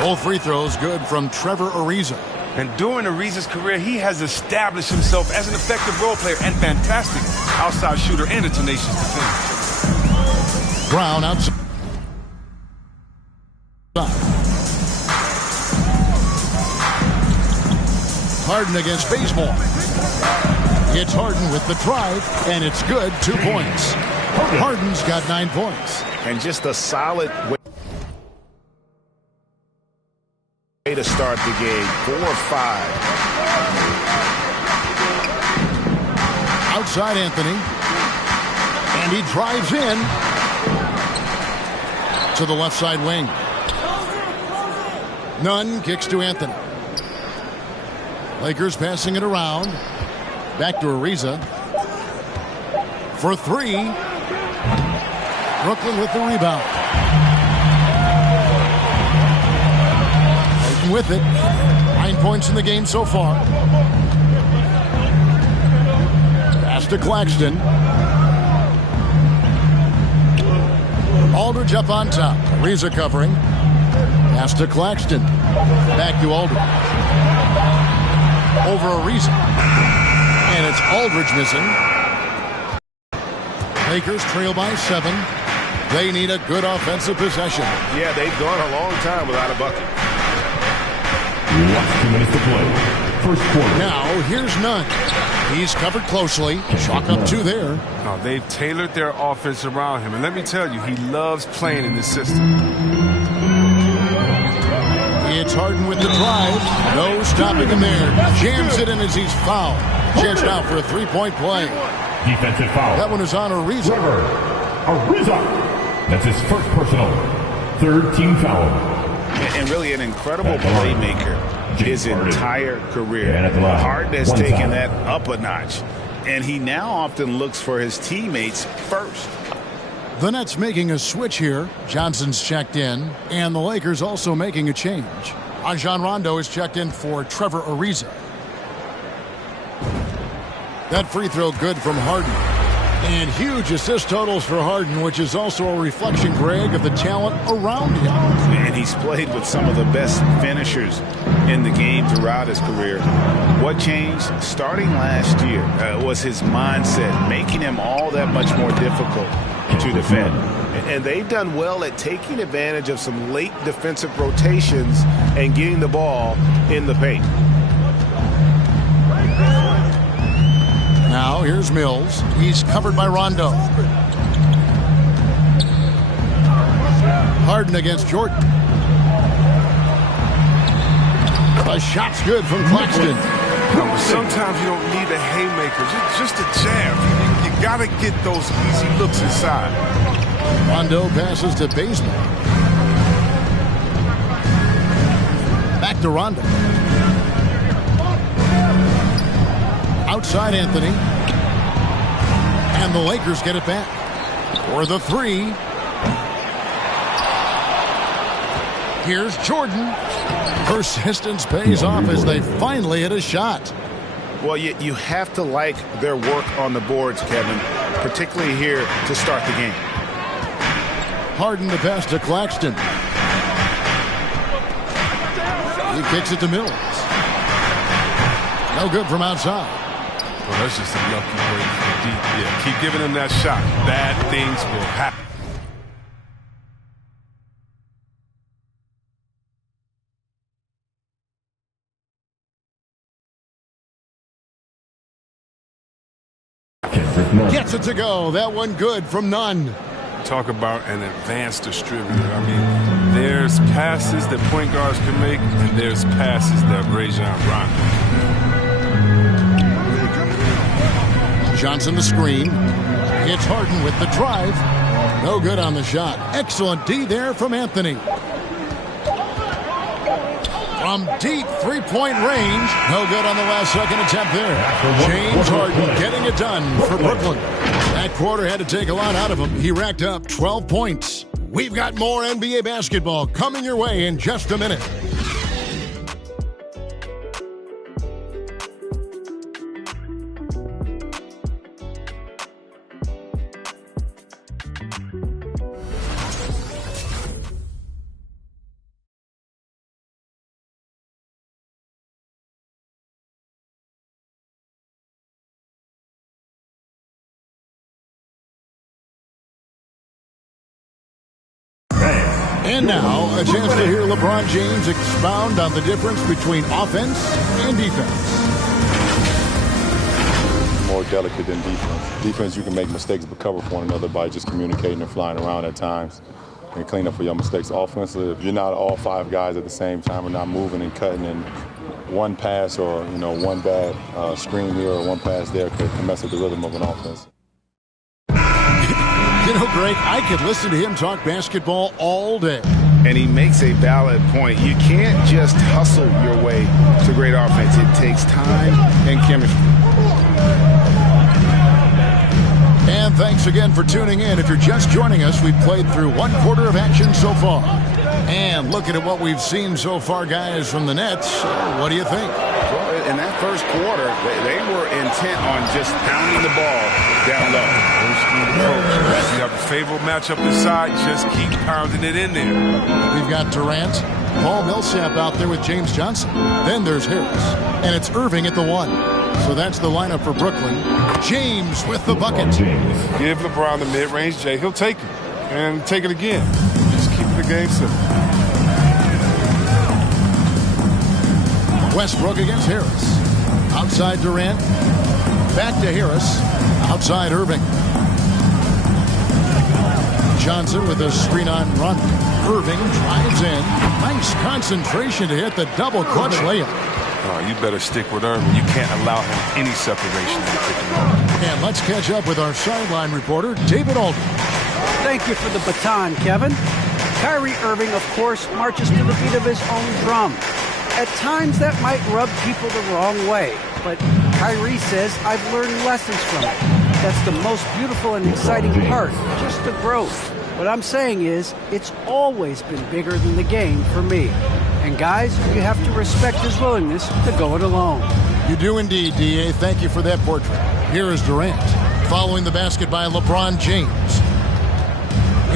Both free throws good from Trevor Ariza. And during Ariza's career, he has established himself as an effective role player and fantastic outside shooter and a tenacious defender. Brown outside. Harden against Bazemore. It's Harden with the drive, and it's good. 2 points. Harden's got 9 points. And just a solid way to start the game. 4 or 5. Outside Anthony. And he drives in to the left side wing. Nunn kicks to Anthony. Lakers passing it around. Back to Ariza. For 3. Brooklyn with the rebound. With it. 9 points in the game so far. Pass to Claxton. Aldridge up on top. Ariza covering. Pass to Claxton. Back to Aldridge. Over Ariza. And it's Aldridge missing. Lakers trail by 7. They need a good offensive possession. Yeah, they've gone a long time without a bucket. Last 2 minutes to play. First quarter. Now, here's Nunn. He's covered closely. Chalk up 2 there. No, they've tailored their offense around him. And let me tell you, he loves playing in this system. It's Harden with the drive. No stopping him there. Jams it in as he's fouled. Chance now for a 3-point play. Defensive foul. That one is on Ariza. Trevor Ariza. That's his first personal. 3rd team foul. And really an incredible playmaker his entire career. Harden has taken that up a notch. And he now often looks for his teammates first. The Nets making a switch here. Johnson's checked in. And the Lakers also making a change. Rajon Rondo is checked in for Trevor Ariza. That free throw good from Harden. And huge assist totals for Harden, which is also a reflection, Greg, of the talent around him. And he's played with some of the best finishers in the game throughout his career. What changed starting last year was his mindset, making him all that much more difficult to defend. And they've done well at taking advantage of some late defensive rotations and getting the ball in the paint. Now, here's Mills. He's covered by Rondo. Harden against Jordan. The shot's good from Claxton. Sometimes you don't need a haymaker, just a jab. You got to get those easy looks inside. Rondo passes to Bazemore. Back to Rondo. Outside Anthony. And the Lakers get it back. For the 3. Here's Jordan. Persistence pays off as they finally hit a shot. Well, you have to like their work on the boards, Kevin, particularly here to start the game. Harden the pass to Claxton. He kicks it to Mills. No good from outside. Well, that's just a lucky break from deep. Yeah, keep giving him that shot. Bad things will happen. Gets it to go. That one good from Nunn. Talk about an advanced distributor. I mean, there's passes that point guards can make, and there's passes that Rajon Rondo. Johnson the screen. Hits Harden with the drive. No good on the shot. Excellent D there from Anthony. From deep three-point range. No good on the last second attempt there. James Harden getting it done for Brooklyn. That quarter had to take a lot out of him. He racked up 12 points. We've got more NBA basketball coming your way in just a minute. And now, a chance to hear LeBron James expound on the difference between offense and defense. More delicate than defense. Defense, you can make mistakes but cover for one another by just communicating and flying around at times and clean up for your mistakes. Offensively, if you're not all 5 guys at the same time and not moving and cutting, and one pass or one bad screen here or one pass there can mess with the rhythm of an offense. Greg, I could listen to him talk basketball all day. And he makes a valid point. You can't just hustle your way to great offense. It takes time and chemistry. And thanks again for tuning in. If you're just joining us, we've played through 1 quarter of action so far. And looking at what we've seen so far, guys, from the Nets, what do you think? Well, in that first quarter, they were intent on just pounding the ball down low. You have a favorable matchup inside, just keep pounding it in there. We've got Durant, Paul Millsap out there with James Johnson. Then there's Harris, and it's Irving at the 1. So that's the lineup for Brooklyn. James with the bucket. Give LeBron the mid-range J. He'll take it, and take it again. Just keep the game simple. Westbrook against Harris. Outside Durant. Back to Harris. Outside Irving. Johnson with a screen on run. Irving drives in. Nice concentration to hit the double clutch layup. Oh, you better stick with Irving. You can't allow him any separation in the pick and roll. And let's catch up with our sideline reporter, David Aldridge. Thank you for the baton, Kevin. Kyrie Irving, of course, marches to the beat of his own drum. At times, that might rub people the wrong way. But Kyrie says, I've learned lessons from it. That's the most beautiful and exciting part, just the growth. What I'm saying is, it's always been bigger than the game for me. And guys, you have to respect his willingness to go it alone. You do indeed, D.A. Thank you for that portrait. Here is Durant, following the basket by LeBron James.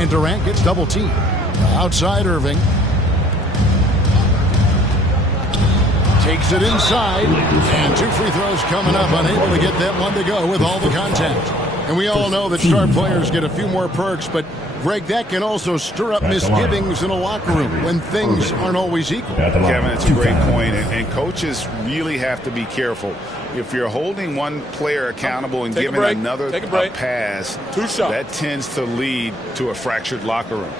And Durant gets double teamed. Outside Irving. Takes it inside. And 2 free throws coming up. Unable to get that one to go with all the contact. And we all know that star players get a few more perks, but Greg, that can also stir up misgivings in a locker room when things aren't always equal. Kevin, it's a great point, and coaches really have to be careful. If you're holding one player accountable and giving another a pass, that tends to lead to a fractured locker room.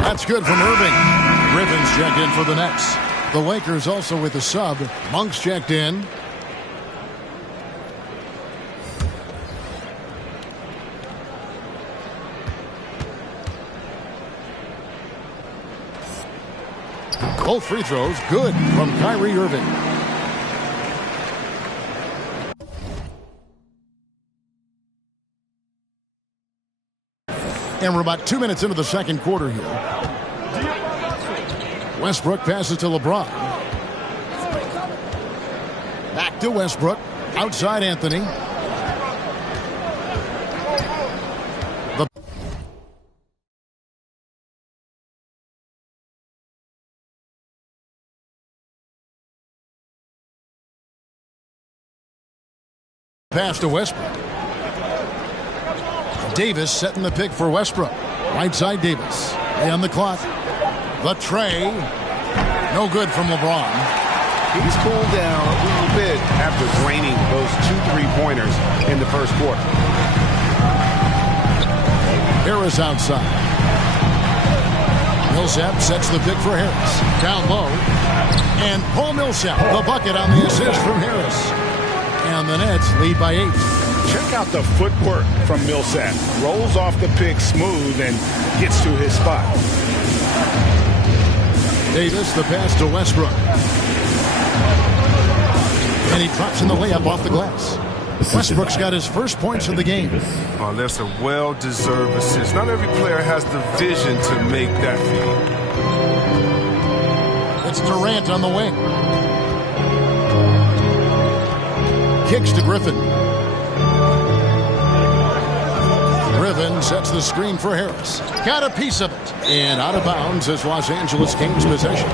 That's good from Irving. Griffin's checked in for the Nets. The Lakers also with a sub. Monk's checked in. Both free throws good from Kyrie Irving. And we're about 2 minutes into the second quarter here. Westbrook passes to LeBron. Back to Westbrook. Outside Anthony. The pass to Westbrook. Davis setting the pick for Westbrook. Right side Davis. Play on the clock. The tray. No good from LeBron. He's cooled down a little bit after draining those 2 3-pointers in the first quarter. Harris outside. Millsap sets the pick for Harris. Down low. And Paul Millsap, the bucket on the assist from Harris. And the Nets lead by 8. Check out the footwork from Millsap. Rolls off the pick smooth and gets to his spot. Davis, the pass to Westbrook. And he drops in the layup off the glass. Westbrook's got his first points of the game. Oh, that's a well-deserved assist. Not every player has the vision to make that feed. It's Durant on the wing. Kicks to Griffin. Griffin sets the screen for Harris. Got a piece of it. And out of bounds as Los Angeles Kings possession.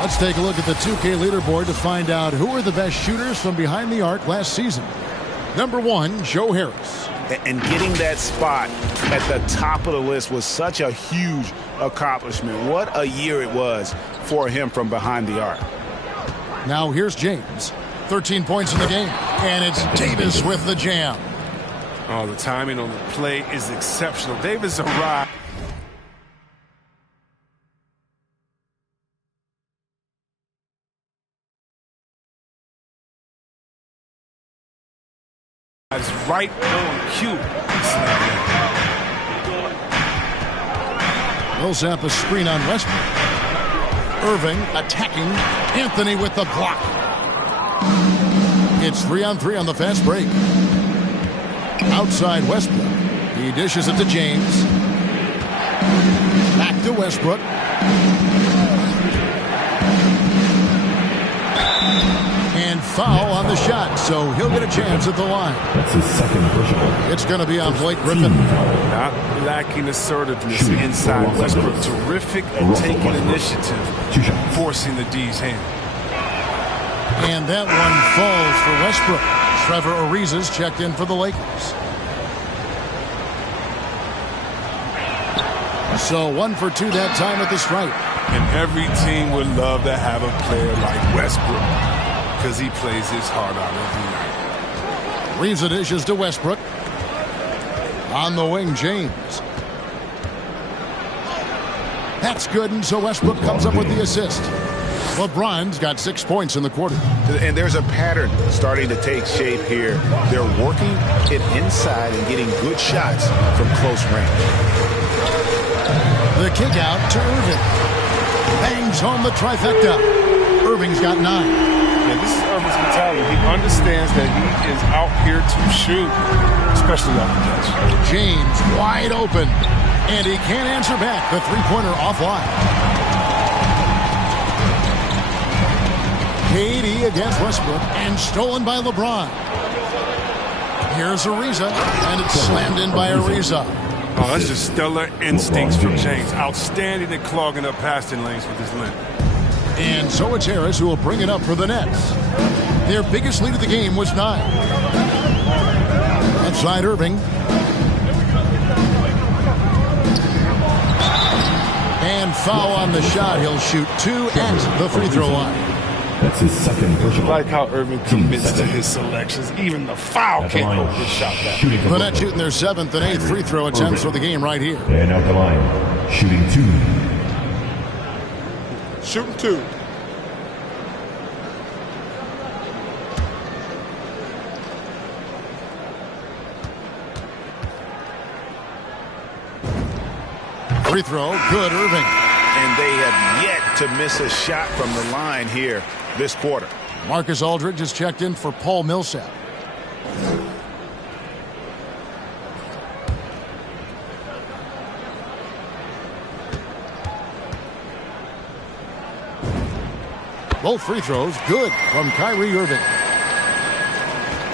Let's take a look at the 2K leaderboard to find out who are the best shooters from behind the arc last season. Number 1, Joe Harris. And getting that spot at the top of the list was such a huge accomplishment. What a year it was for him from behind the arc. Now here's James. 13 points in the game. And it's Davis with the jam. Oh, the timing on the play is exceptional. Davis arrived. Right on cue. Millsap a screen on Westbrook. Irving attacking. Anthony with the block. It's 3-on-3 on the fast break. Outside Westbrook. He dishes it to James. Back to Westbrook. And foul on the shot, so he'll get a chance at the line. That's his second personal. It's going to be on Blake Griffin. Not lacking assertiveness inside Westbrook. Terrific at taking initiative, forcing the D's hand. And that one falls for Westbrook. Trevor Ariza's checked in for the Lakers. So 1 for 2 that time at the stripe. And every team would love to have a player like Westbrook because he plays his heart out every night. Riza dishes to Westbrook. On the wing, James. That's good, and so Westbrook comes up with the assist. LeBron's got 6 points in the quarter. And there's a pattern starting to take shape here. They're working it inside and getting good shots from close range. The kick out to Irving. Bangs home the trifecta. Irving's got 9. Yeah, this is Irving's mentality. He understands that he is out here to shoot, especially off the catch. James wide open, and he can't answer back. The three-pointer offline. KD against Westbrook, and stolen by LeBron. Here's Ariza, and it's slammed in by Ariza. Oh, that's just stellar instincts from James. Outstanding at clogging up passing lanes with his length. And so it's Harris who will bring it up for the Nets. Their biggest lead of the game was 9. Outside Irving. And foul on the shot. He'll shoot 2 at the free throw line. That's his second personal. I like how Irving commits to his selections. Even the foul can't hold his shot back. The Nets shooting their 7th and 8th free throw attempts for the game right here. And out the line, shooting 2. Shooting 2. Free throw, good, Irving. And they have yet to miss a shot from the line here this quarter. Marcus Aldridge has checked in for Paul Millsap. Both free throws good from Kyrie Irving.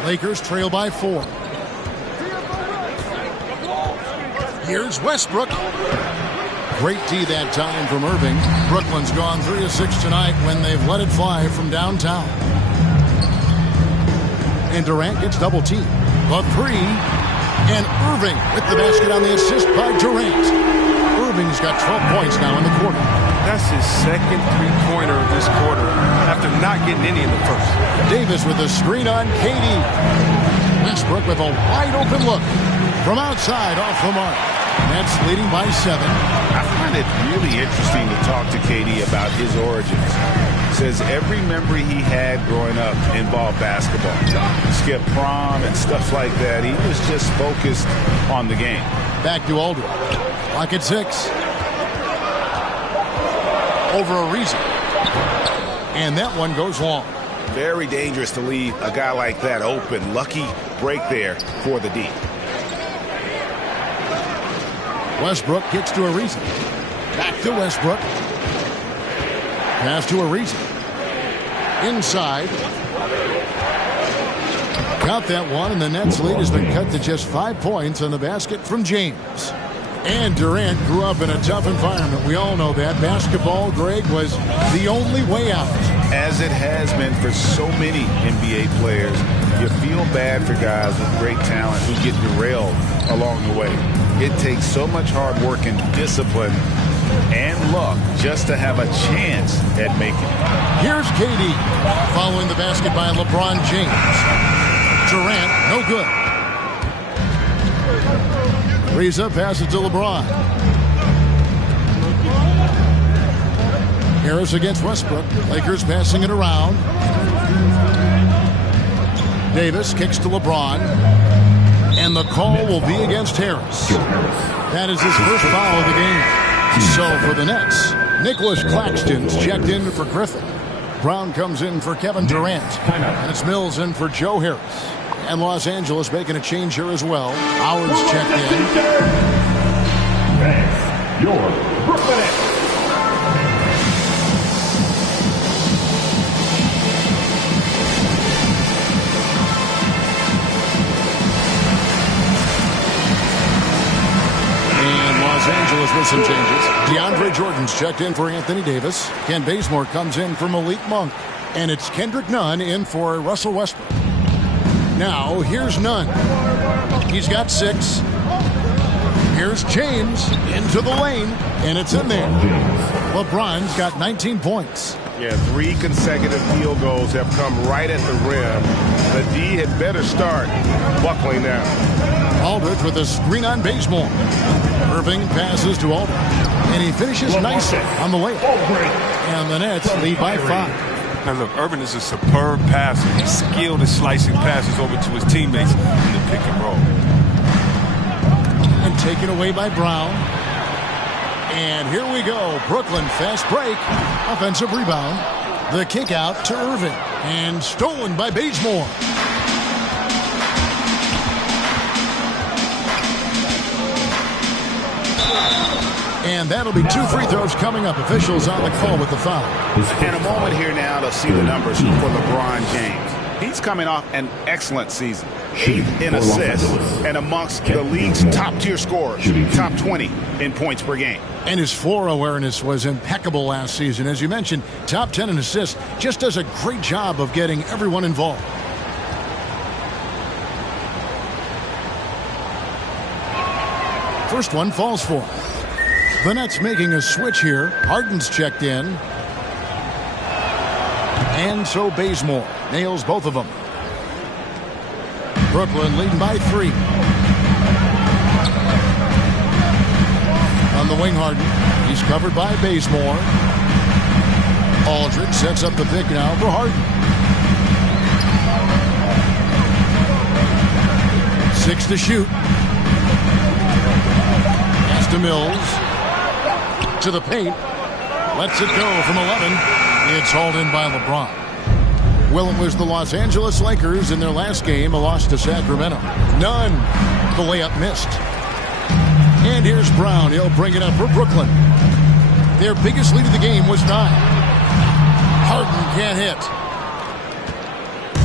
Lakers trail by 4. Here's Westbrook. Great D that time from Irving. Brooklyn's gone 3 of 6 tonight when they've let it fly from downtown. And Durant gets double teamed. The 3. And Irving with the basket on the assist by Durant. Irving's got 12 points now in the quarter. That's his second three-pointer of this quarter after not getting any in the first. Davis with a screen on KD. Westbrook with a wide-open look from outside off the mark. Nets leading by 7. I find it really interesting to talk to KD about his origins. Says every memory he had growing up involved basketball. Skip prom and stuff like that. He was just focused on the game. Back to Aldridge. Clock at 6. Over Ariza. And that one goes long. Very dangerous to leave a guy like that open. Lucky break there for the D. Westbrook gets to Ariza. Back to Westbrook. Pass to Ariza. Inside. Count that one, and the Nets lead has been cut to just 5 points on the basket from James. And Durant grew up in a tough environment. We all know that. Basketball, Greg, was the only way out. As it has been for so many NBA players, you feel bad for guys with great talent who get derailed along the way. It takes so much hard work and discipline and luck just to have a chance at making it. Here's KD following the basket by LeBron James. Durant, no good. Ariza passes to LeBron. Harris against Westbrook. Lakers passing it around. Davis kicks to LeBron. And the call will be against Harris. That is his first foul of the game. So for the Nets, Nicholas Claxton's checked in for Griffin. Brown comes in for Kevin Durant. And it's Mills in for Joe Harris. And Los Angeles making a change here as well. Howard's checked in. Next, your Brooklyn Nets. Los Angeles with some changes. DeAndre Jordan's checked in for Anthony Davis. Ken Bazemore comes in for Malik Monk. And it's Kendrick Nunn in for Russell Westbrook. Now, here's Nunn. He's got 6. Here's James into the lane, and it's in there. LeBron's got 19 points. Yeah, 3 consecutive field goals have come right at the rim. The D had better start buckling down. Aldridge with a screen on Bazemore. Irving passes to Aldridge, and he finishes nicely on the layup. And the Nets lead by 5. Now look, Irving is a superb passer. He's skilled at slicing passes over to his teammates in the pick and roll. And taken away by Brown. And here we go. Brooklyn fast break. Offensive rebound. The kick out to Irving. And stolen by Bazemore. And that'll be 2 free throws coming up. Officials on the call with the foul. And a moment here now to see the numbers for LeBron James. He's coming off an excellent season. 8th in assists and amongst the league's top-tier scorers. Top 20 in points per game. And his floor awareness was impeccable last season. As you mentioned, top 10 in assists. Just does a great job of getting everyone involved. First one falls for him. The Nets making a switch here. Harden's checked in. And so Bazemore nails both of them. Brooklyn leading by 3. On the wing, Harden. He's covered by Bazemore. Aldridge sets up the pick now for Harden. 6 to shoot. Pass to Mills. To the paint. Lets it go from 11. It's hauled in by LeBron. Well, it was the Los Angeles Lakers in their last game, a loss to Sacramento. None. The layup missed. And here's Brown. He'll bring it up for Brooklyn. Their biggest lead of the game was 9. Harden can't hit.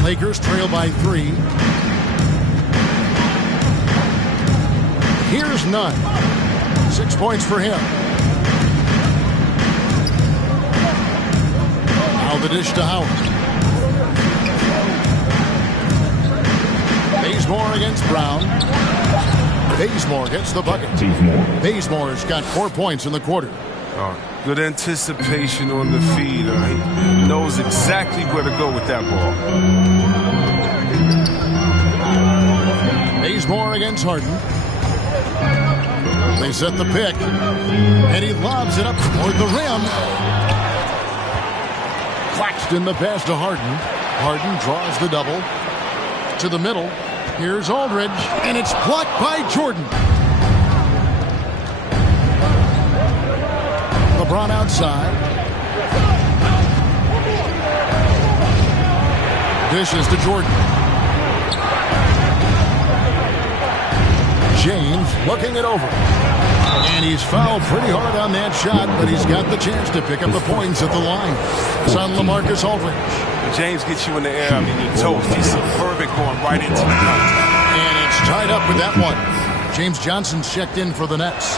Lakers trail by 3. Here's Nunn. 6 points for him. Now the dish to Howard. Bazemore against Brown. Bazemore gets the bucket. Bazemore's got 4 points in the quarter. Good anticipation on the feed. He knows exactly where to go with that ball. Bazemore against Harden. They set the pick. And he lobs it up toward the rim. Claxton the pass to Harden. Harden draws the double. To the middle. Here's Aldridge. And it's blocked by Jordan. LeBron outside. Dishes to Jordan. James looking it over. And he's fouled pretty hard on that shot, but he's got the chance to pick up the points at the line. It's on LaMarcus Aldridge. James gets you in the air. I mean, you're toast. He's superb at going right into the contact. And it's tied up with that one. James Johnson's checked in for the Nets.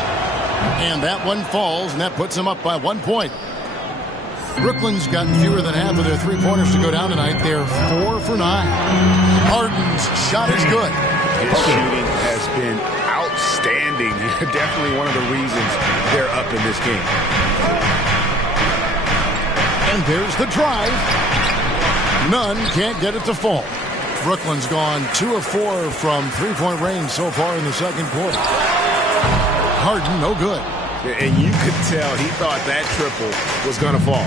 And that one falls, and that puts them up by 1 point. Brooklyn's got fewer than half of their three-pointers to go down tonight. They're 4 for 9. Harden's shot is good. His shooting has been outstanding. Definitely one of the reasons they're up in this game. And there's the drive. None can't get it to fall. Brooklyn's gone 2 of 4 from three-point range so far in the second quarter. Harden, no good. And you could tell he thought that triple was going to fall.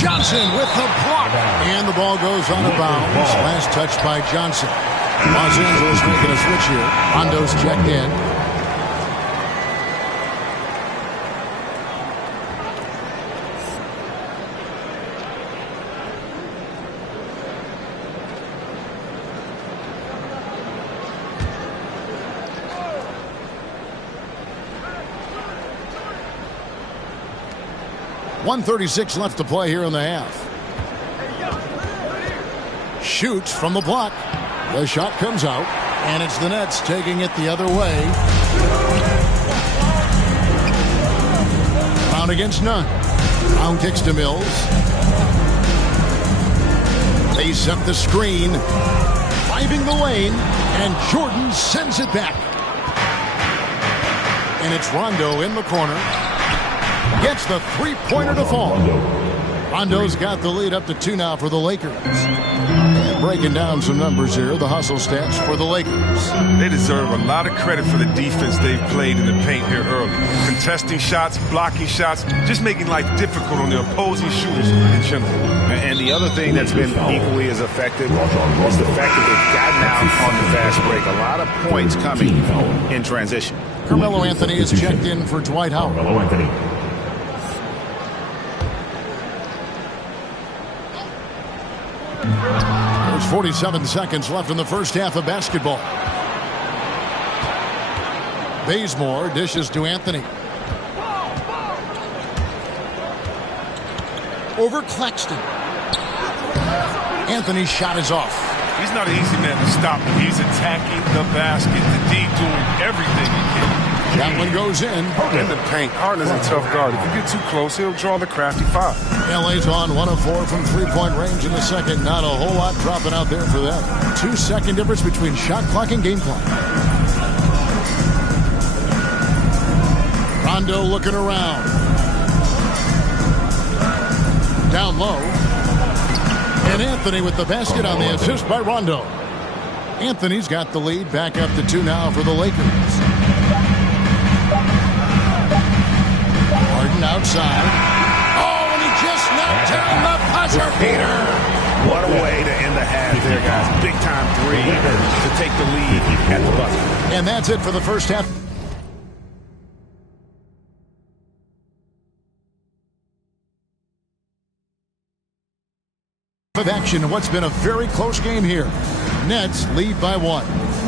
Johnson with the block. And the ball goes out of bounds. Last touch by Johnson. Los Angeles making a switch here. Hondo's checked in. .136 left to play here in the half. Shoots from the block. The shot comes out, and it's the Nets taking it the other way. Brown against Nunn. Brown kicks to Mills. They set the screen, driving the lane, and Jordan sends it back. And it's Rondo in the corner. Gets the three-pointer to fall. Rondo's got the lead up to 2 now for the Lakers. And breaking down some numbers here, the hustle stats for the Lakers. They deserve a lot of credit for the defense they've played in the paint here early. Contesting shots, blocking shots, just making life difficult on the opposing shooters in general. And the other thing that's been equally as effective is the fact that they've gotten out on the fast break. A lot of points coming in transition. Carmelo Anthony is checked in for Dwight Howard. Carmelo Anthony. There's 47 seconds left in the first half of basketball. Bazemore dishes to Anthony. Over Claxton. Anthony's shot is off. He's not an easy man to stop. He's attacking the basket. The D doing everything he can. That one goes in. In the paint. Harden is a tough guard. If you get too close, he'll draw the crafty foul. LA's on 1 of 4 from three-point range in the second. Not a whole lot dropping out there for them. 2-second difference between shot clock and game clock. Rondo looking around. Down low. And Anthony with the basket on the assist by Rondo. Anthony's got the lead back up to 2 now for the Lakers. Harden outside. Oh, and he just knocked down the buzzer beater. What a way to end the half there, guys. Big time three to take the lead at the buzzer. And that's it for the first half. Of action in what's been a very close game here. Nets lead by 1.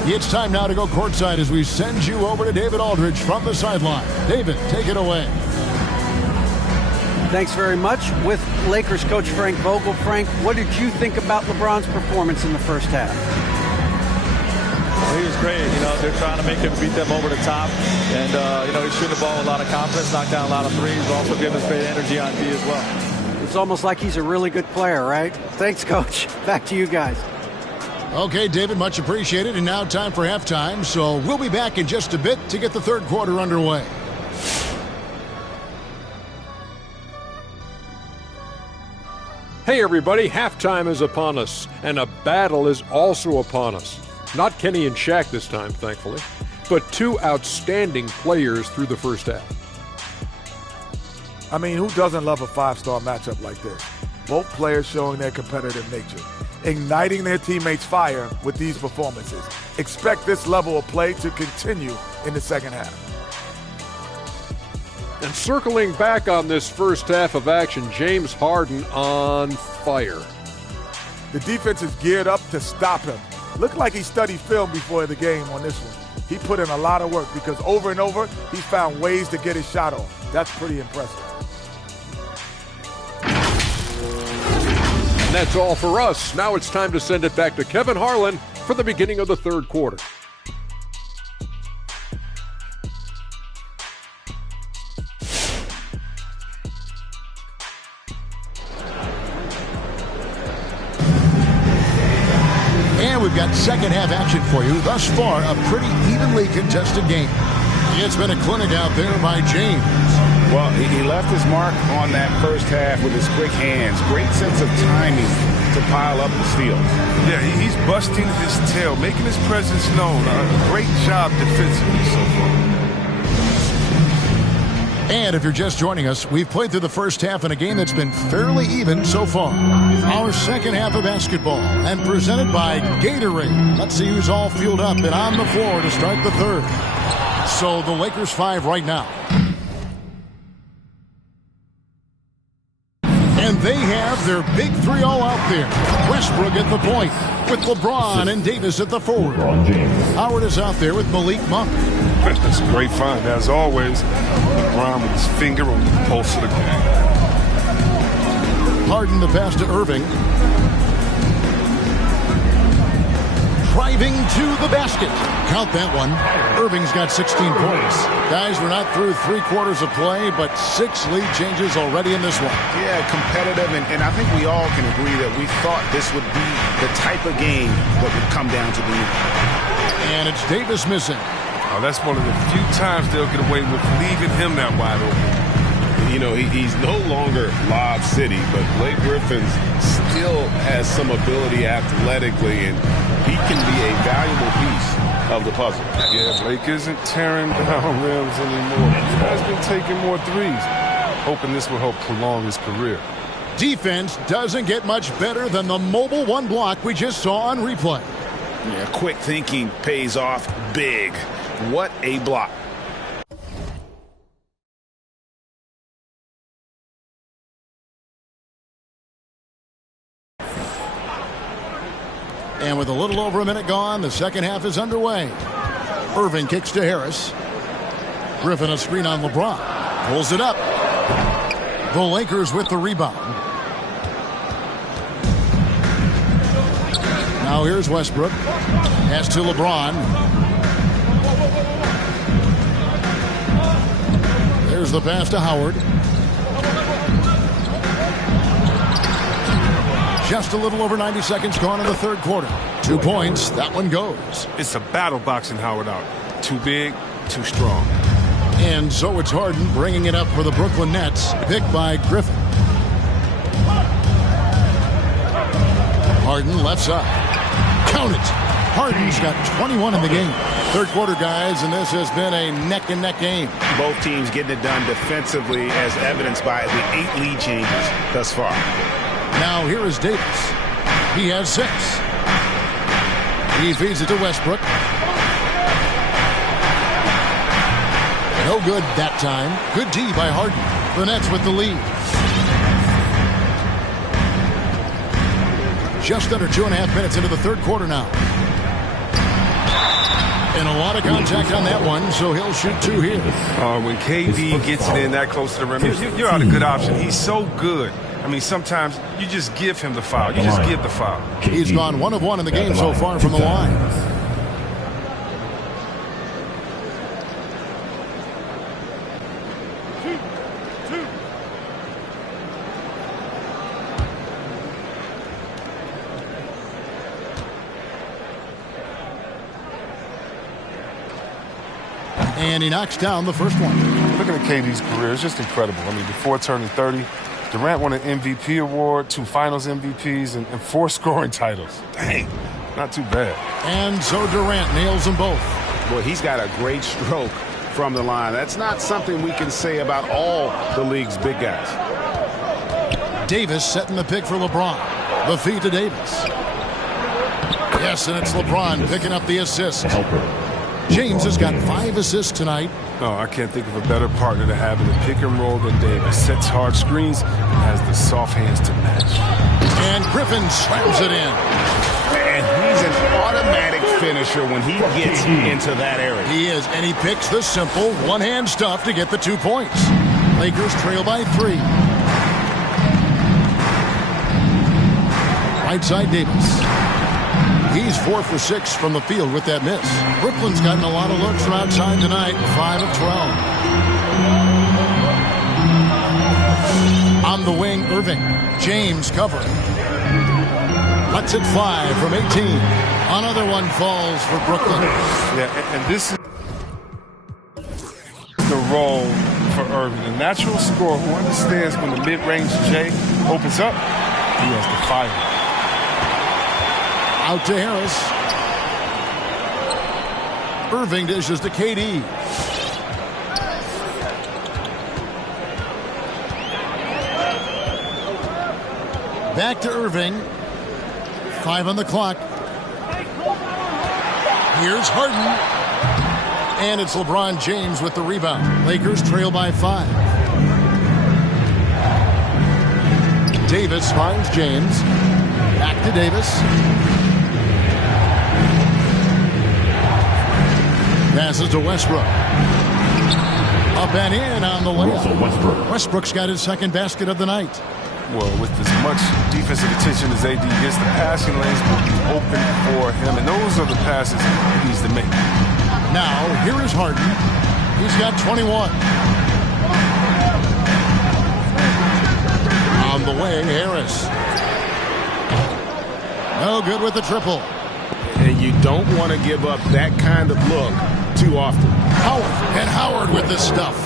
It's time now to go courtside as we send you over to David Aldridge from the sideline. David, take it away. Thanks very much. With Lakers coach Frank Vogel. Frank, what did you think about LeBron's performance in the first half? Well, he was great. You know, they're trying to make him beat them over the top. And, you know, he's shooting the ball with a lot of confidence, knocked down a lot of threes, also giving us great energy on D as well. It's almost like he's a really good player, right? Thanks, Coach. Back to you guys. Okay, David, much appreciated. And now time for halftime. So we'll be back in just a bit to get the third quarter underway. Hey, everybody, halftime is upon us, and a battle is also upon us. Not Kenny and Shaq this time, thankfully, but 2 outstanding players through the first half. I mean, who doesn't love a 5-star matchup like this? Both players showing their competitive nature, igniting their teammates' fire with these performances. Expect this level of play to continue in the second half. And circling back on this first half of action, James Harden on fire. The defense is geared up to stop him. Looked like he studied film before the game on this one. He put in a lot of work because over and over, he found ways to get his shot off. That's pretty impressive. And that's all for us. Now it's time to send it back to Kevin Harlan for the beginning of the third quarter. And we've got second half action for you. Thus far, a pretty evenly contested game. It's been a clinic out there by James. Well, he left his mark on that first half with his quick hands. Great sense of timing to pile up the steals. Yeah, he's busting his tail, making his presence known. Great job defensively so far. And if you're just joining us, we've played through the first half in a game that's been fairly even so far. Our second half of basketball, and presented by Gatorade. Let's see who's all fueled up and on the floor to start the third. So the Lakers 5 right now. And they have their big 3 all out there. Westbrook at the point with LeBron and Davis at the forward. Howard is out there with Malik Monk. That's a great find. As always, LeBron with his finger on the pulse of the game. Harden the pass to Irving. Driving to the basket. Count that one. Irving's got 16 points. Guys, we're not through 3 quarters of play, but 6 lead changes already in this one. Yeah, competitive, and I think we all can agree that we thought this would be the type of game that would come down to the end. And it's Davis missing. Oh, that's one of the few times they'll get away with leaving him that wide open. You know, he's no longer Lob City, but Blake Griffin still has some ability athletically, and he can be a valuable piece of the puzzle. Yeah, Blake isn't tearing down rims anymore. He has been taking more threes, hoping this will help prolong his career. Defense doesn't get much better than the mobile one block we just saw on replay. Yeah, quick thinking pays off big. What a block. And with a little over a minute gone, the second half is underway. Irving kicks to Harris. Griffin a screen on LeBron. Pulls it up. The Lakers with the rebound. Now here's Westbrook. Pass to LeBron. There's the pass to Howard. Just a little over 90 seconds gone in the third quarter. 2 points. That one goes. It's a battle boxing Howard out. Too big, too strong. And so it's Harden bringing it up for the Brooklyn Nets. Picked by Griffin. Harden left side. Count it. Harden's got 21 in the game. Third quarter, guys, and this has been a neck-and-neck game. Both teams getting it done defensively, as evidenced by the 8 lead changes thus far. Now here is Davis. He has 6. He feeds it to Westbrook. No good that time. Good D by Harden. The Nets with the lead. Just under 2.5 minutes into the third quarter now. And a lot of contact on that one, so he'll shoot 2 here. When KD gets it in that close to the rim, you're out a good option. He's so good. I mean, sometimes you just give him the foul. You just give the foul. He's gone 1 of 1 in the game so far from the line. And he knocks down the first one. Looking at KD's career, it's just incredible. I mean, before turning 30, Durant won an MVP award, 2 finals MVPs, and 4 scoring titles. Dang, not too bad. And so Durant nails them both. Well, he's got a great stroke from the line. That's not something we can say about all the league's big guys. Davis setting the pick for LeBron. The feed to Davis. Yes, and it's LeBron picking up the assist. James has got 5 assists tonight. Oh, I can't think of a better partner to have in the pick and roll than Davis. Sets hard screens and has the soft hands to match. And Griffin slams it in. And he's an automatic finisher when he gets into that area. He is, and he picks the simple one-hand stuff to get the 2 points. Lakers trail by 3. Right side Davis. He's 4 for 6 from the field with that miss. Brooklyn's gotten a lot of looks from outside tonight, 5 of 12. On the wing, Irving. James covering. Lets it fly from 18. Another one falls for Brooklyn. Yeah, and this is the role for Irving. A natural scorer who understands when the mid-range J opens up, he has to fire. Out to Harris. Irving dishes to KD. Back to Irving. 5 on the clock. Here's Harden. And it's LeBron James with the rebound. Lakers trail by 5. Davis finds James. Back to Davis. Passes to Westbrook. Up and in on the layup. Westbrook's got his second basket of the night. Well, with as much defensive attention as AD gets, the passing lanes will be open for him, and those are the passes he needs to make. Now, here is Harden. He's got 21. On the wing, Harris. No good with the triple. And you don't want to give up that kind of look too often. Howard with this stuff.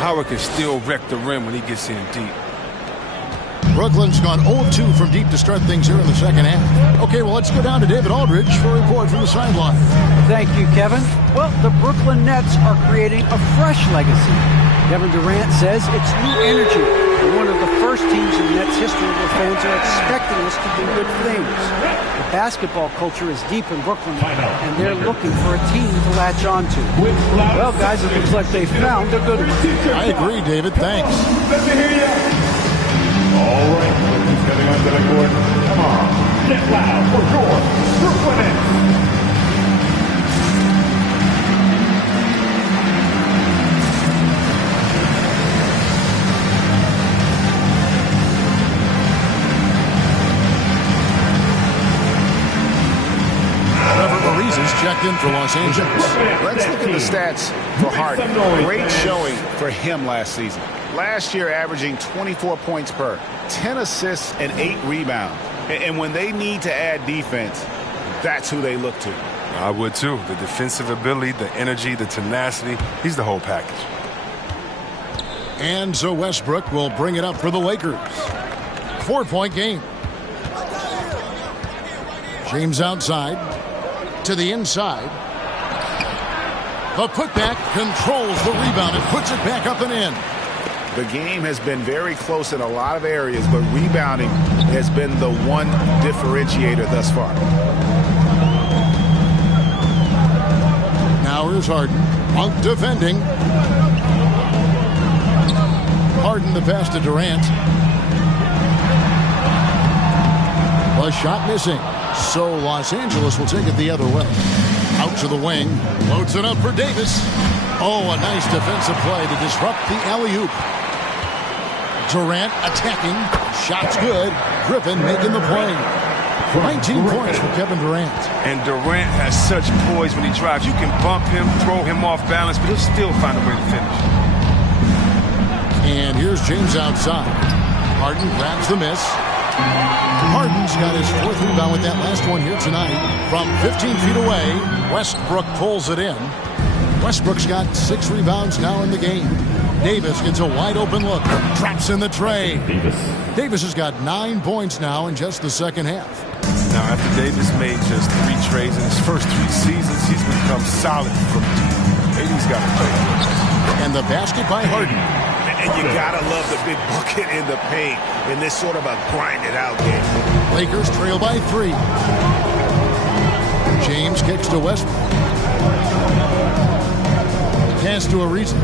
Howard can still wreck the rim when he gets in deep. Brooklyn's gone 0-2 from deep to start things here in the second half. Okay, well, let's go down to David Aldridge for a report from the sideline. Thank you, Kevin. Well, the Brooklyn Nets are creating a fresh legacy. Kevin Durant says it's new energy. We're one of the first teams in Nets history where fans are expecting us to do good things. The basketball culture is deep in Brooklyn, and they're looking for a team to latch on to. Well, guys, it looks like they found a good one. I agree, David. Thanks. Let me hear you. All right, who's coming onto the court? Come on, get loud for your Brooklyn Nets. Checked in for Los Angeles. Let's look at the stats for Harden. Great showing for him last season. Last year averaging 24 points per, 10 assists and 8 rebounds. And when they need to add defense, that's who they look to. I would too. The defensive ability, the energy, the tenacity. He's the whole package. And so Westbrook will bring it up for the Lakers. 4-point game. James outside. To the inside. The putback controls the rebound and puts it back up and in. The game has been very close in a lot of areas, but rebounding has been the one differentiator thus far. Now here's Harden. Monk defending. Harden the pass to Durant. The shot missing. So Los Angeles will take it the other way. Out to the wing. Loads it up for Davis. Oh, a nice defensive play to disrupt the alley-oop. Durant attacking. Shot's good. Griffin making the play. 19 points for Kevin Durant. And Durant has such poise when he drives. You can bump him, throw him off balance, but he'll still find a way to finish. And here's James outside. Harden grabs the miss. Harden's got his 4th rebound with that last one here tonight. From 15 feet away, Westbrook pulls it in. Westbrook's got 6 rebounds now in the game. Davis gets a wide open look. Traps in the tray. Davis has got 9 points now in just the second half. Now, after Davis made just 3 trades in his first 3 seasons, he's become solid from deep. He's got to play. And the basket by Harden. And you gotta love the big bucket in the paint in this sort of a grinded-out game. Lakers trail by 3. James kicks to Westbrook. Pass to Ariza.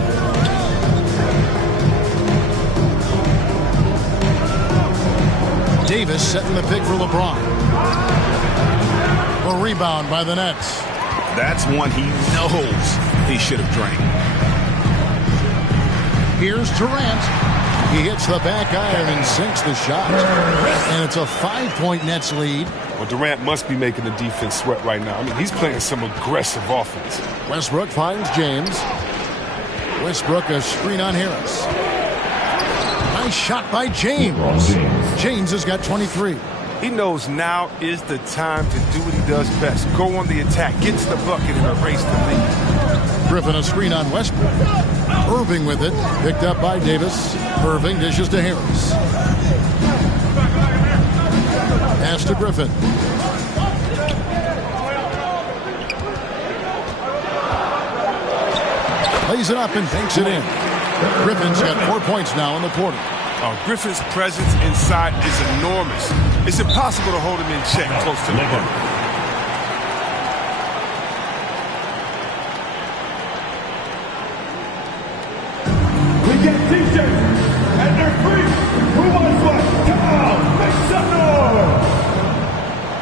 Davis setting the pick for LeBron. A rebound by the Nets. That's one he knows he should have drained. Here's Durant. He hits the back iron and sinks the shot. And it's a 5-point Nets lead. Well, Durant must be making the defense sweat right now. I mean, he's playing some aggressive offense. Westbrook finds James. Westbrook a screen on Harris. Nice shot by James. James has got 23. He knows now is the time to do what he does best. Go on the attack, get to the bucket, and erase the lead. Griffin a screen on Westbrook. Irving with it. Picked up by Davis. Irving dishes to Harris. Pass to Griffin. Lays it up and banks it in. Griffin's got 4 points now in the quarter. Griffin's presence inside is enormous. It's impossible to hold him in check close to the bucket. Get t-shirts and they're free. Who wants one? Come on, make some noise.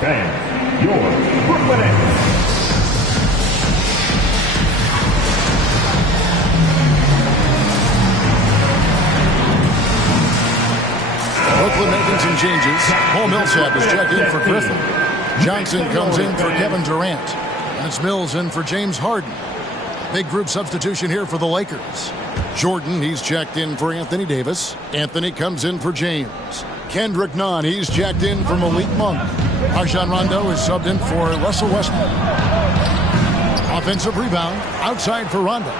Fans, your Brooklyn Nets. Brooklyn making some changes. Paul Millsap is checked in for Griffin. Johnson comes in for Kevin Durant. That's Mills in for James Harden. Big group substitution here for the Lakers. Jordan, he's checked in for Anthony Davis. Anthony comes in for James. Kendrick Nunn, he's checked in for Malik Monk. Rajon Rondo is subbed in for Russell Westbrook. Offensive rebound. Outside for Rondo.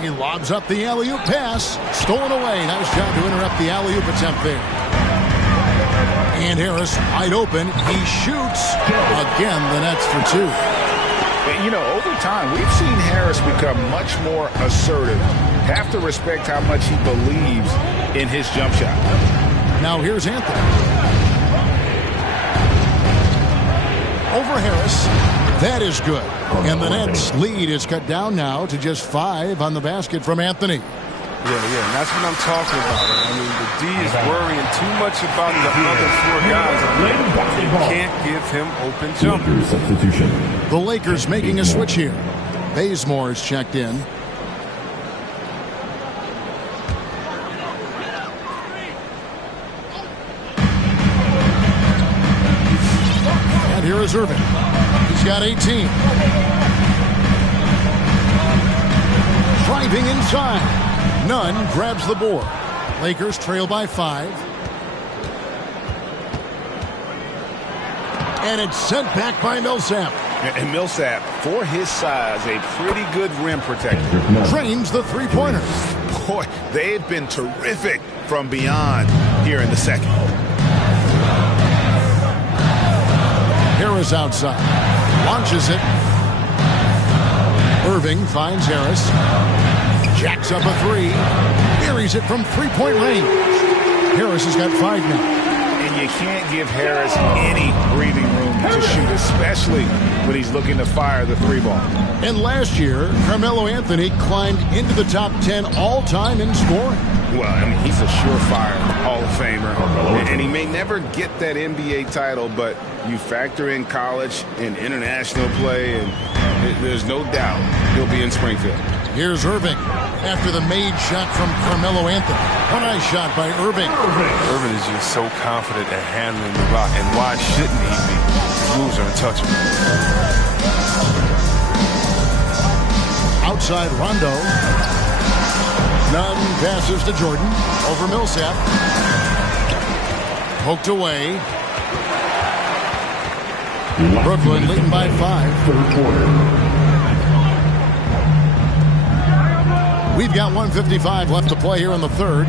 He lobs up the alley-oop pass. Stolen away. Nice job to interrupt the alley-oop attempt there. And Harris wide open. He shoots. Again, the Nets for two. You know, over time, we've seen Harris become much more assertive. Have to respect how much he believes in his jump shot. Now here's Anthony. Over Harris. That is good. And the Nets lead is cut down now to just 5 on the basket from Anthony. Yeah, and that's what I'm talking about. I mean, the D is worrying too much about the other 4 guys. You can't give him open jumpers. Substitution. The Lakers making a switch here. Bazemore is checked in. And here is Irving. He's got 18. Driving inside. Nunn grabs the board. Lakers trail by 5. And it's sent back by Millsap. And Millsap, for his size, a pretty good rim protector. Drains the three-pointer. Boy, they've been terrific from beyond here in the second. Harris outside. Launches it. Irving finds Harris. Jacks up a 3. Buries it from three-point range. Harris has got 5 now. And you can't give Harris any breathing room to shoot, especially when he's looking to fire the 3-ball. And last year, Carmelo Anthony climbed into the top 10 all-time in scoring. Well, I mean, he's a surefire Hall of Famer. And he may never get that NBA title, but you factor in college and international play, and there's no doubt he'll be in Springfield. Here's Irving after the made shot from Carmelo Anthony. A nice shot by Irving. Irving is just so confident at handling the rock, and why shouldn't he be? His moves are untouchable. Outside Rondo. Nunn passes to Jordan. Over Millsap. Poked away. Brooklyn leading by 5. Third quarter. We've got 1:55 left to play here in the third.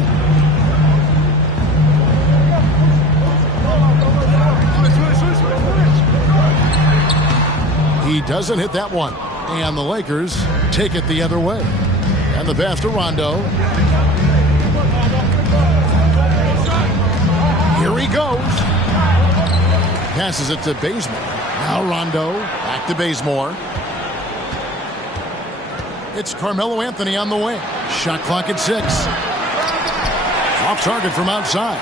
He doesn't hit that one. And the Lakers take it the other way. And the pass to Rondo. Here he goes. Passes it to Bazemore. Now Rondo. Back to Bazemore. It's Carmelo Anthony on the wing. Shot clock at 6. Off target from outside.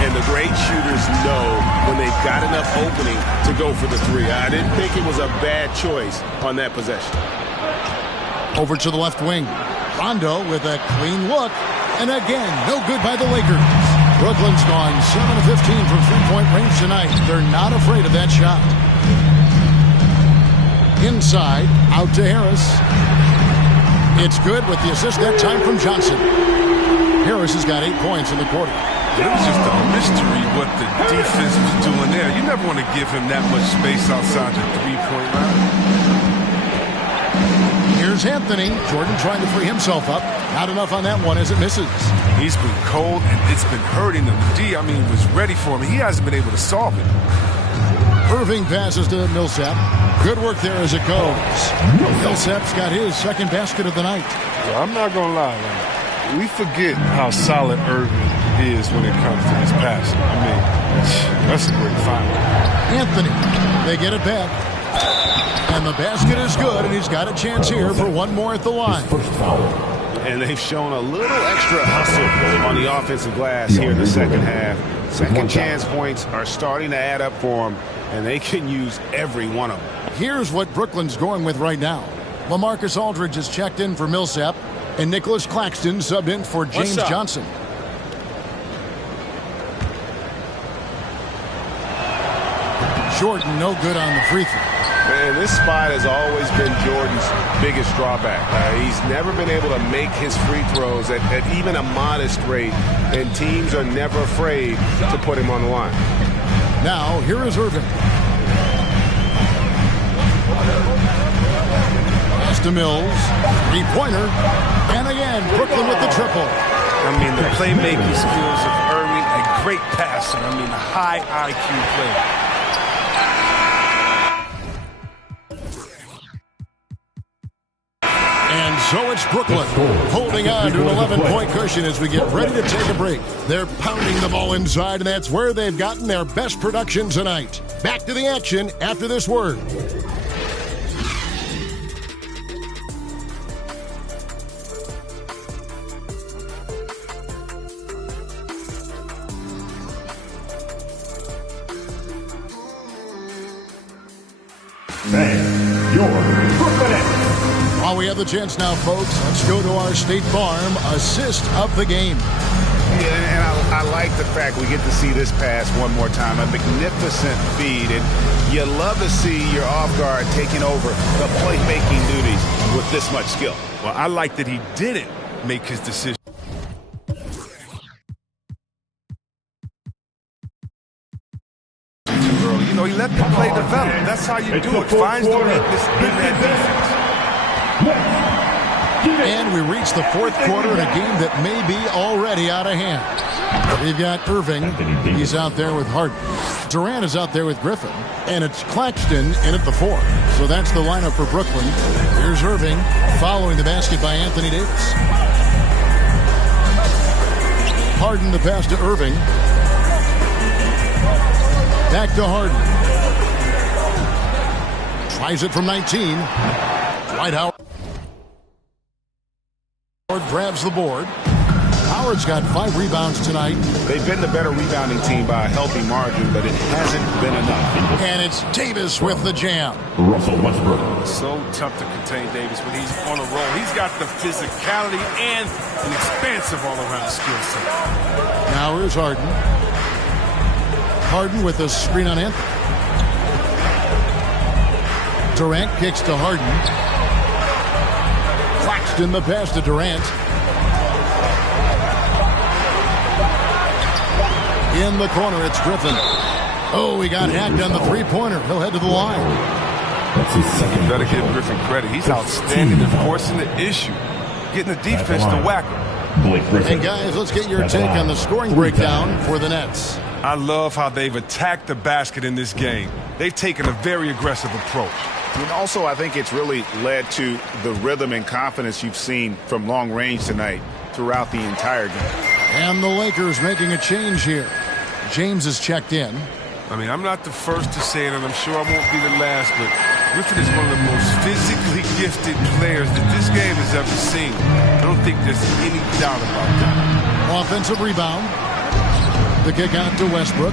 And the great shooters know when they've got enough opening to go for the 3. I didn't think it was a bad choice on that possession. Over to the left wing. Rondo with a clean look. And again, no good by the Lakers. Brooklyn's gone 7 of 15 from three-point range tonight. They're not afraid of that shot. Inside, out to Harris. It's good with the assist that time from Johnson. Harris has got 8 points in the quarter. It was just a mystery what the defense was doing there. You never want to give him that much space outside the three-point line. Here's Anthony. Jordan trying to free himself up. Not enough on that one as it misses. He's been cold, and it's been hurting him. The D, was ready for him. He hasn't been able to solve it. Irving passes to Millsap. Good work there as it goes. Millsap's got his second basket of the night. Well, I'm not going to lie, man. We forget how solid Irving is when it comes to his passing. That's a great final. Anthony, they get it back. And the basket is good, and he's got a chance here for one more at the line. And they've shown a little extra hustle on the offensive glass here in the second half. Second chance points are starting to add up for them, and they can use every one of them. Here's what Brooklyn's going with right now. LaMarcus Aldridge is checked in for Millsap, and Nicholas Claxton subbed in for James Johnson. Jordan no good on the free throw. Man, this spot has always been Jordan's biggest drawback. He's never been able to make his free throws at even a modest rate, and teams are never afraid to put him on the line. Now, here is Irving. pass to Mills. Three-pointer. And again, Brooklyn with the triple. I mean, the playmaking skills of Irving, a great passer. I mean, a high IQ player. And so it's Brooklyn holding on to an 11-point cushion as we get ready to take a break. They're pounding the ball inside, and that's where they've gotten their best production tonight. Back to the action after this word. And your Brooklyn Nets. While we have the chance now, folks, let's go to our State Farm assist of the game. Yeah, and I like the fact we get to see this pass one more time. A magnificent feed, and you love to see your off guard taking over the playmaking duties with this much skill. Well, I like that he didn't make his decision. You know, he let the play develop. That's how you do it. Finds the weakness in that defense. And we reach the fourth quarter in a game that may be already out of hand. We've got Irving. He's out there with Harden. Durant is out there with Griffin. And it's Claxton in at the 4. So that's the lineup for Brooklyn. Here's Irving following the basket by Anthony Davis. Harden the pass to Irving. Back to Harden. Tries it from 19. Dwight Howard grabs the board. Howard's got 5 rebounds tonight. They've been the better rebounding team by a healthy margin, but it hasn't been enough. And it's Davis with the jam. Russell Westbrook. So tough to contain Davis when he's on a roll. He's got the physicality and an expansive all-around skill set. Now here's Harden. Harden with a screen on Anthony. Durant kicks to Harden. Claxton the pass to Durant. In the corner, it's Griffin. Oh, he got hacked on the three-pointer. He'll head to the line. That's his second. You got to give Griffin credit. He's outstanding in forcing the issue, getting the defense to whack him. And guys, let's get your take on the scoring breakdown for the Nets. I love how they've attacked the basket in this game. They've taken a very aggressive approach. And also, I think it's really led to the rhythm and confidence you've seen from long range tonight throughout the entire game. And the Lakers making a change here. James is checked in. I mean, I'm not the first to say it, and I'm sure I won't be the last, but Griffin is one of the most physically gifted players that this game has ever seen. I don't think there's any doubt about that. Offensive rebound. The kick out to Westbrook.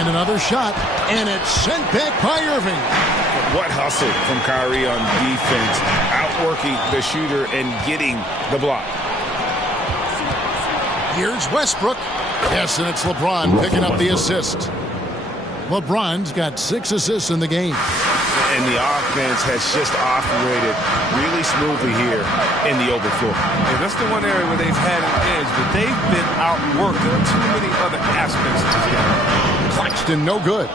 And another shot, and it's sent back by Irving. What hustle from Kyrie on defense, outworking the shooter and getting the block. Here's Westbrook. Yes, and it's LeBron picking up the assist. LeBron's got 6 assists in the game. And the offense has just operated really smoothly here in the open floor. Yeah, that's the one area where they've had an edge, but they've been outworked in too many other aspects of this game. Claxton, no good.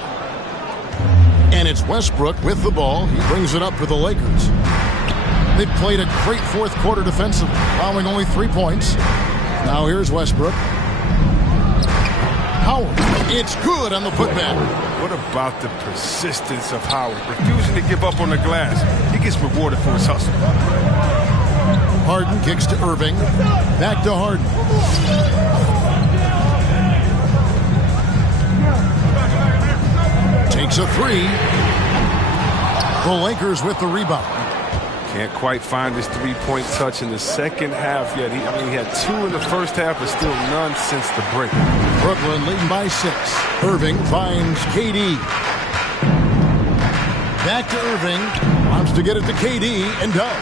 And it's Westbrook with the ball. He brings it up for the Lakers. They've played a great fourth quarter defensively, allowing only 3 points. Now here's Westbrook. Howard, it's good on the putback. What about the persistence of Howard? Refusing to give up on the glass. He gets rewarded for his hustle. Harden kicks to Irving. Back to Harden. Takes a 3. The Lakers with the rebound. Can't quite find his three-point touch in the second half yet. He had 2 in the first half, but still none since the break. Brooklyn leading by 6. Irving finds KD. Back to Irving. Wants to get it to KD and does.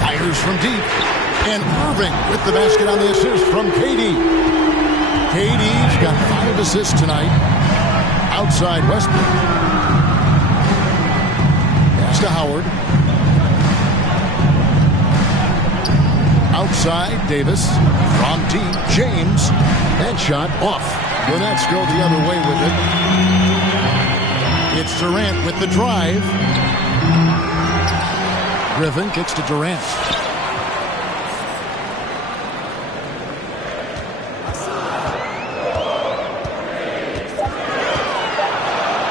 Fires from deep. And Irving with the basket on the assist from KD. KD's got 5 assists tonight. Outside Westbrook. Pass to Howard. Outside, Davis. From deep, James. That shot off. The Nets go the other way with it. It's Durant with the drive. Griffin kicks to Durant.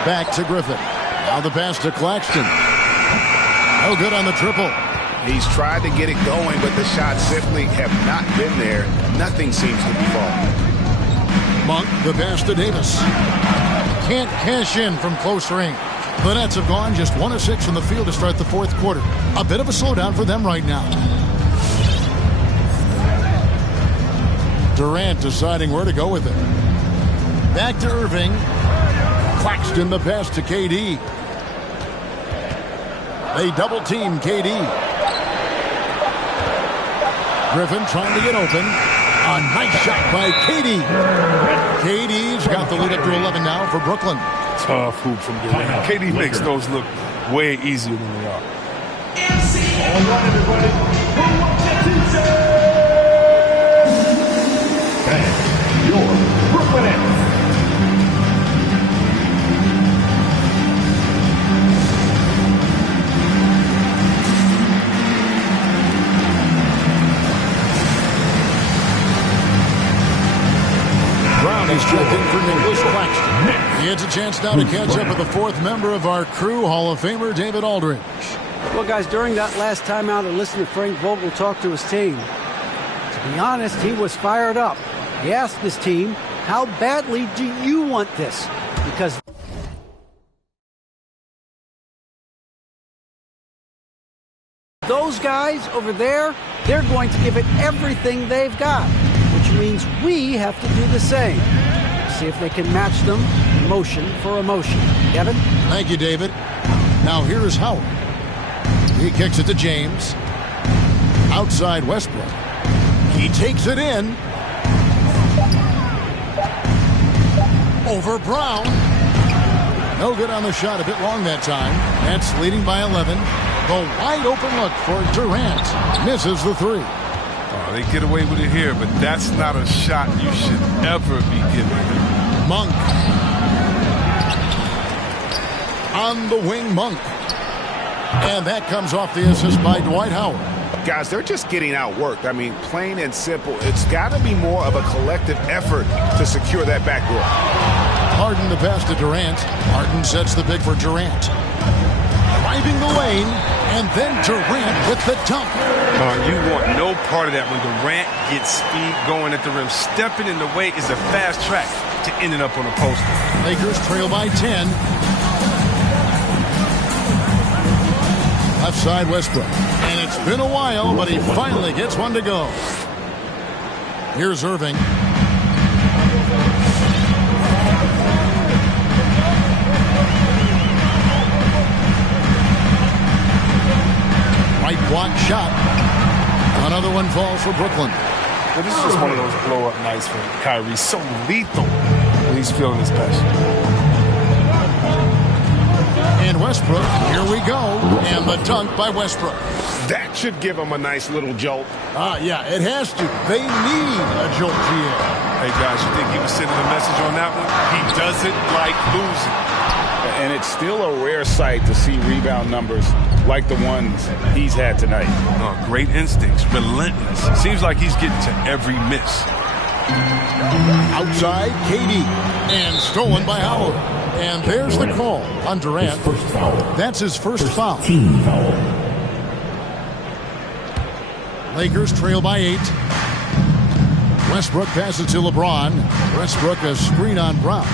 Back to Griffin. Now the pass to Claxton. No good on the triple. He's tried to get it going, but the shots simply have not been there. Nothing seems to be falling. Monk, the pass to Davis. Can't cash in from close range. The Nets have gone just 1 of 6 from the field to start the fourth quarter. A bit of a slowdown for them right now. Durant deciding where to go with it. Back to Irving. Claxton the pass to KD. They double team KD. Griffin trying to get open. A nice shot by KD. KD's got the lead up to 11 now for Brooklyn. Tough hoop from Durant. KD makes those look way easier than they are. All right, everybody. Who wants the t-shirt? And your Brooklyn Nets. Brown is checked in for Nicholas Claxton. He gets a chance now to catch up with the fourth member of our crew, Hall of Famer David Aldridge. Well, guys, during that last timeout, I listened to Frank Vogel talk to his team. To be honest, he was fired up. He asked his team, how badly do you want this? Because those guys over there, they're going to give it everything they've got, which means we have to do the same. See if they can match them emotion for emotion. Kevin? Thank you, David. Now here is Howard. He kicks it to James. Outside Westbrook. He takes it in. Over Brown. No good on the shot. A bit long that time. Nets leading by 11. The wide open look for Durant. Misses the three. Oh, they get away with it here, but that's not a shot you should ever be giving them. Monk. On the wing, Monk. And that comes off the assist by Dwight Howard. Guys, they're just getting outworked. I mean, plain and simple. It's got to be more of a collective effort to secure that backdoor. Harden the pass to Durant. Harden sets the pick for Durant. Driving the lane, and then Durant with the dunk. You want no part of that when Durant gets speed going at the rim. Stepping in the way is a fast track to ending up on a poster. Lakers trail by 10. Left side Westbrook. And it's been a while, but he finally gets one to go. Here's Irving. Right block shot. Another one falls for Brooklyn. Well, this is just one of those blow-up nights for Kyrie. So lethal when he's feeling his passion. And Westbrook, here we go. And the dunk by Westbrook. That should give him a nice little jolt. Yeah, it has to. They need a jolt here. Hey, guys, you think he was sending a message on that one? He doesn't like losing. And it's still a rare sight to see rebound numbers like the ones he's had tonight. Oh, great instincts, relentless. Seems like he's getting to every miss. Outside, KD. And stolen by Howard. And there's the call on Durant. That's his first foul. Team foul. Lakers trail by 8. Westbrook passes to LeBron. Westbrook a screen on Brown.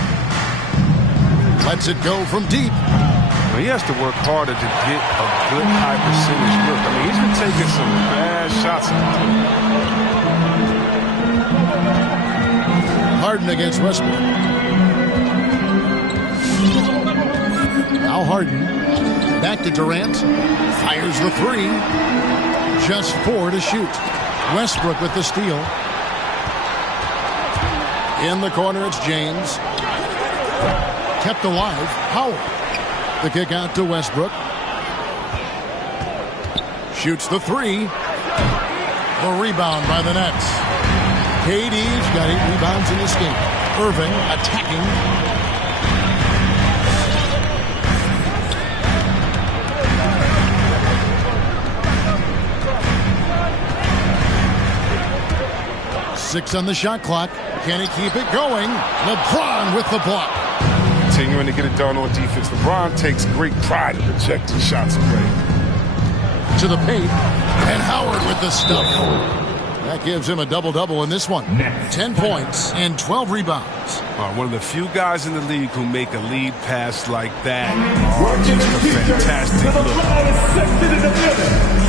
Lets it go from deep. Well, he has to work harder to get a good high percentage look. I mean, he's been taking some bad shots. Harden against Westbrook. Now Harden. Back to Durant. Fires the three. Just 4 to shoot. Westbrook with the steal. In the corner, it's James. Kept alive. Howard. The kick out to Westbrook. Shoots the three. The rebound by the Nets. KD's got 8 rebounds in this game. Irving attacking. 6 on the shot clock. Can he keep it going? LeBron with the block. Continuing to get it done on defense. LeBron takes great pride in rejecting shots away. To the paint, and Howard with the stuff. That gives him a double-double in this one. 10 points and 12 rebounds. One of the few guys in the league who make a lead pass like that. Just a fantastic look.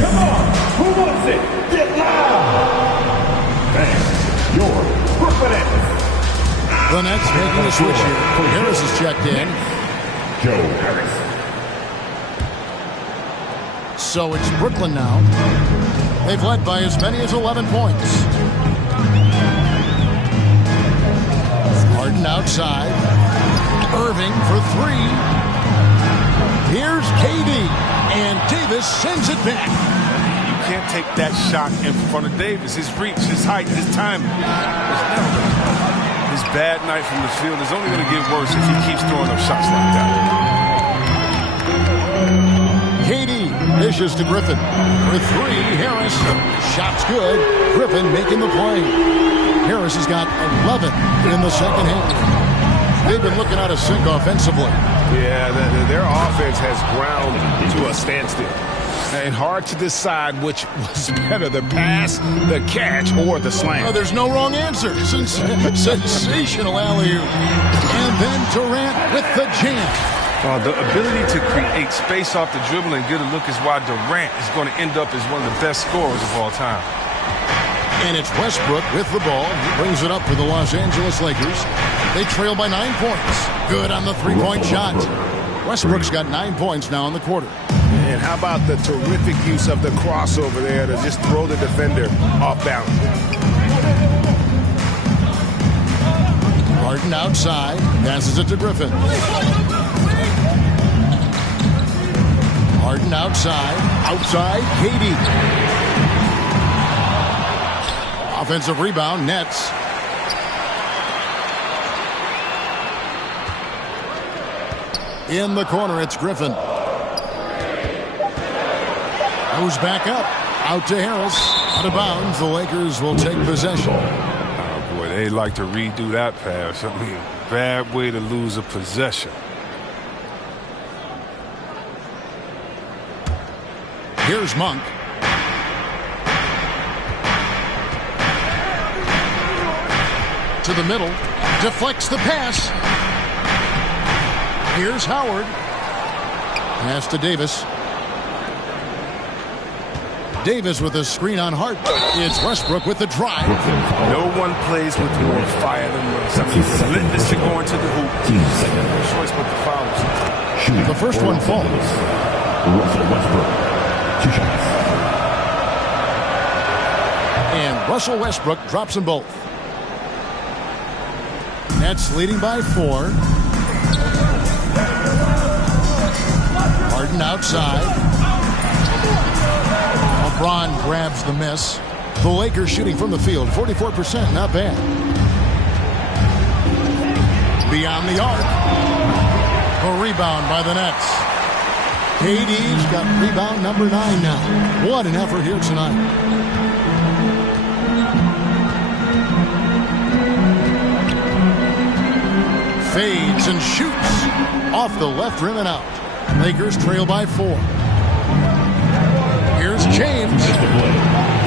Come on, who wants it? Get loud! And your Brooklyn Nets. The Nets making the switch here. Harris is checked in. Joe Harris. So it's Brooklyn now. They've led by as many as 11 points. Harden outside. Irving for 3. Here's KD. And Davis sends it back. You can't take that shot in front of Davis. His reach, his height, his timing. His bad night from the field is only going to get worse if he keeps throwing up shots like that. KD dishes to Griffin. For 3, Harris. Shot's good. Griffin making the play. Harris has got 11 in the second half. They've been looking out of sync offensively. Yeah, their offense has ground to a standstill. And hard to decide which was better, the pass, the catch, or the slam. Oh, there's no wrong answer. Sensational alley-oop. And then Durant with the jam. The ability to create space off the dribble and get a look is why Durant is going to end up as one of the best scorers of all time. And it's Westbrook with the ball. He brings it up for the Los Angeles Lakers. They trail by 9 points. Good on the three-point shot. Westbrook's got 9 points now in the quarter. And how about the terrific use of the crossover there to just throw the defender off balance. Harden outside. Passes it to Griffin. Harden outside. Outside, KD. Offensive rebound, Nets. In the corner, it's Griffin. Goes back up. Out to Harris. Out of bounds. The Lakers will take possession. Oh, boy, they like to redo that pass. I mean, bad way to lose a possession. Here's Monk. To the middle. Deflects the pass. Here's Howard. Pass to Davis. Davis with a screen on Hart. It's Westbrook with the drive. No one plays with more fire than Russ. I mean, relentless to go into the hoop. No choice but the fouls. The first one falls. Russell Westbrook. 2 shots. And Russell Westbrook drops them both. Nets leading by 4. Harden outside. LeBron grabs the miss. The Lakers shooting from the field, 44%, not bad. Beyond the arc. A rebound by the Nets. KD's got rebound number 9 now. What an effort here tonight. Fades and shoots off the left rim and out. Lakers trail by 4. Here's James.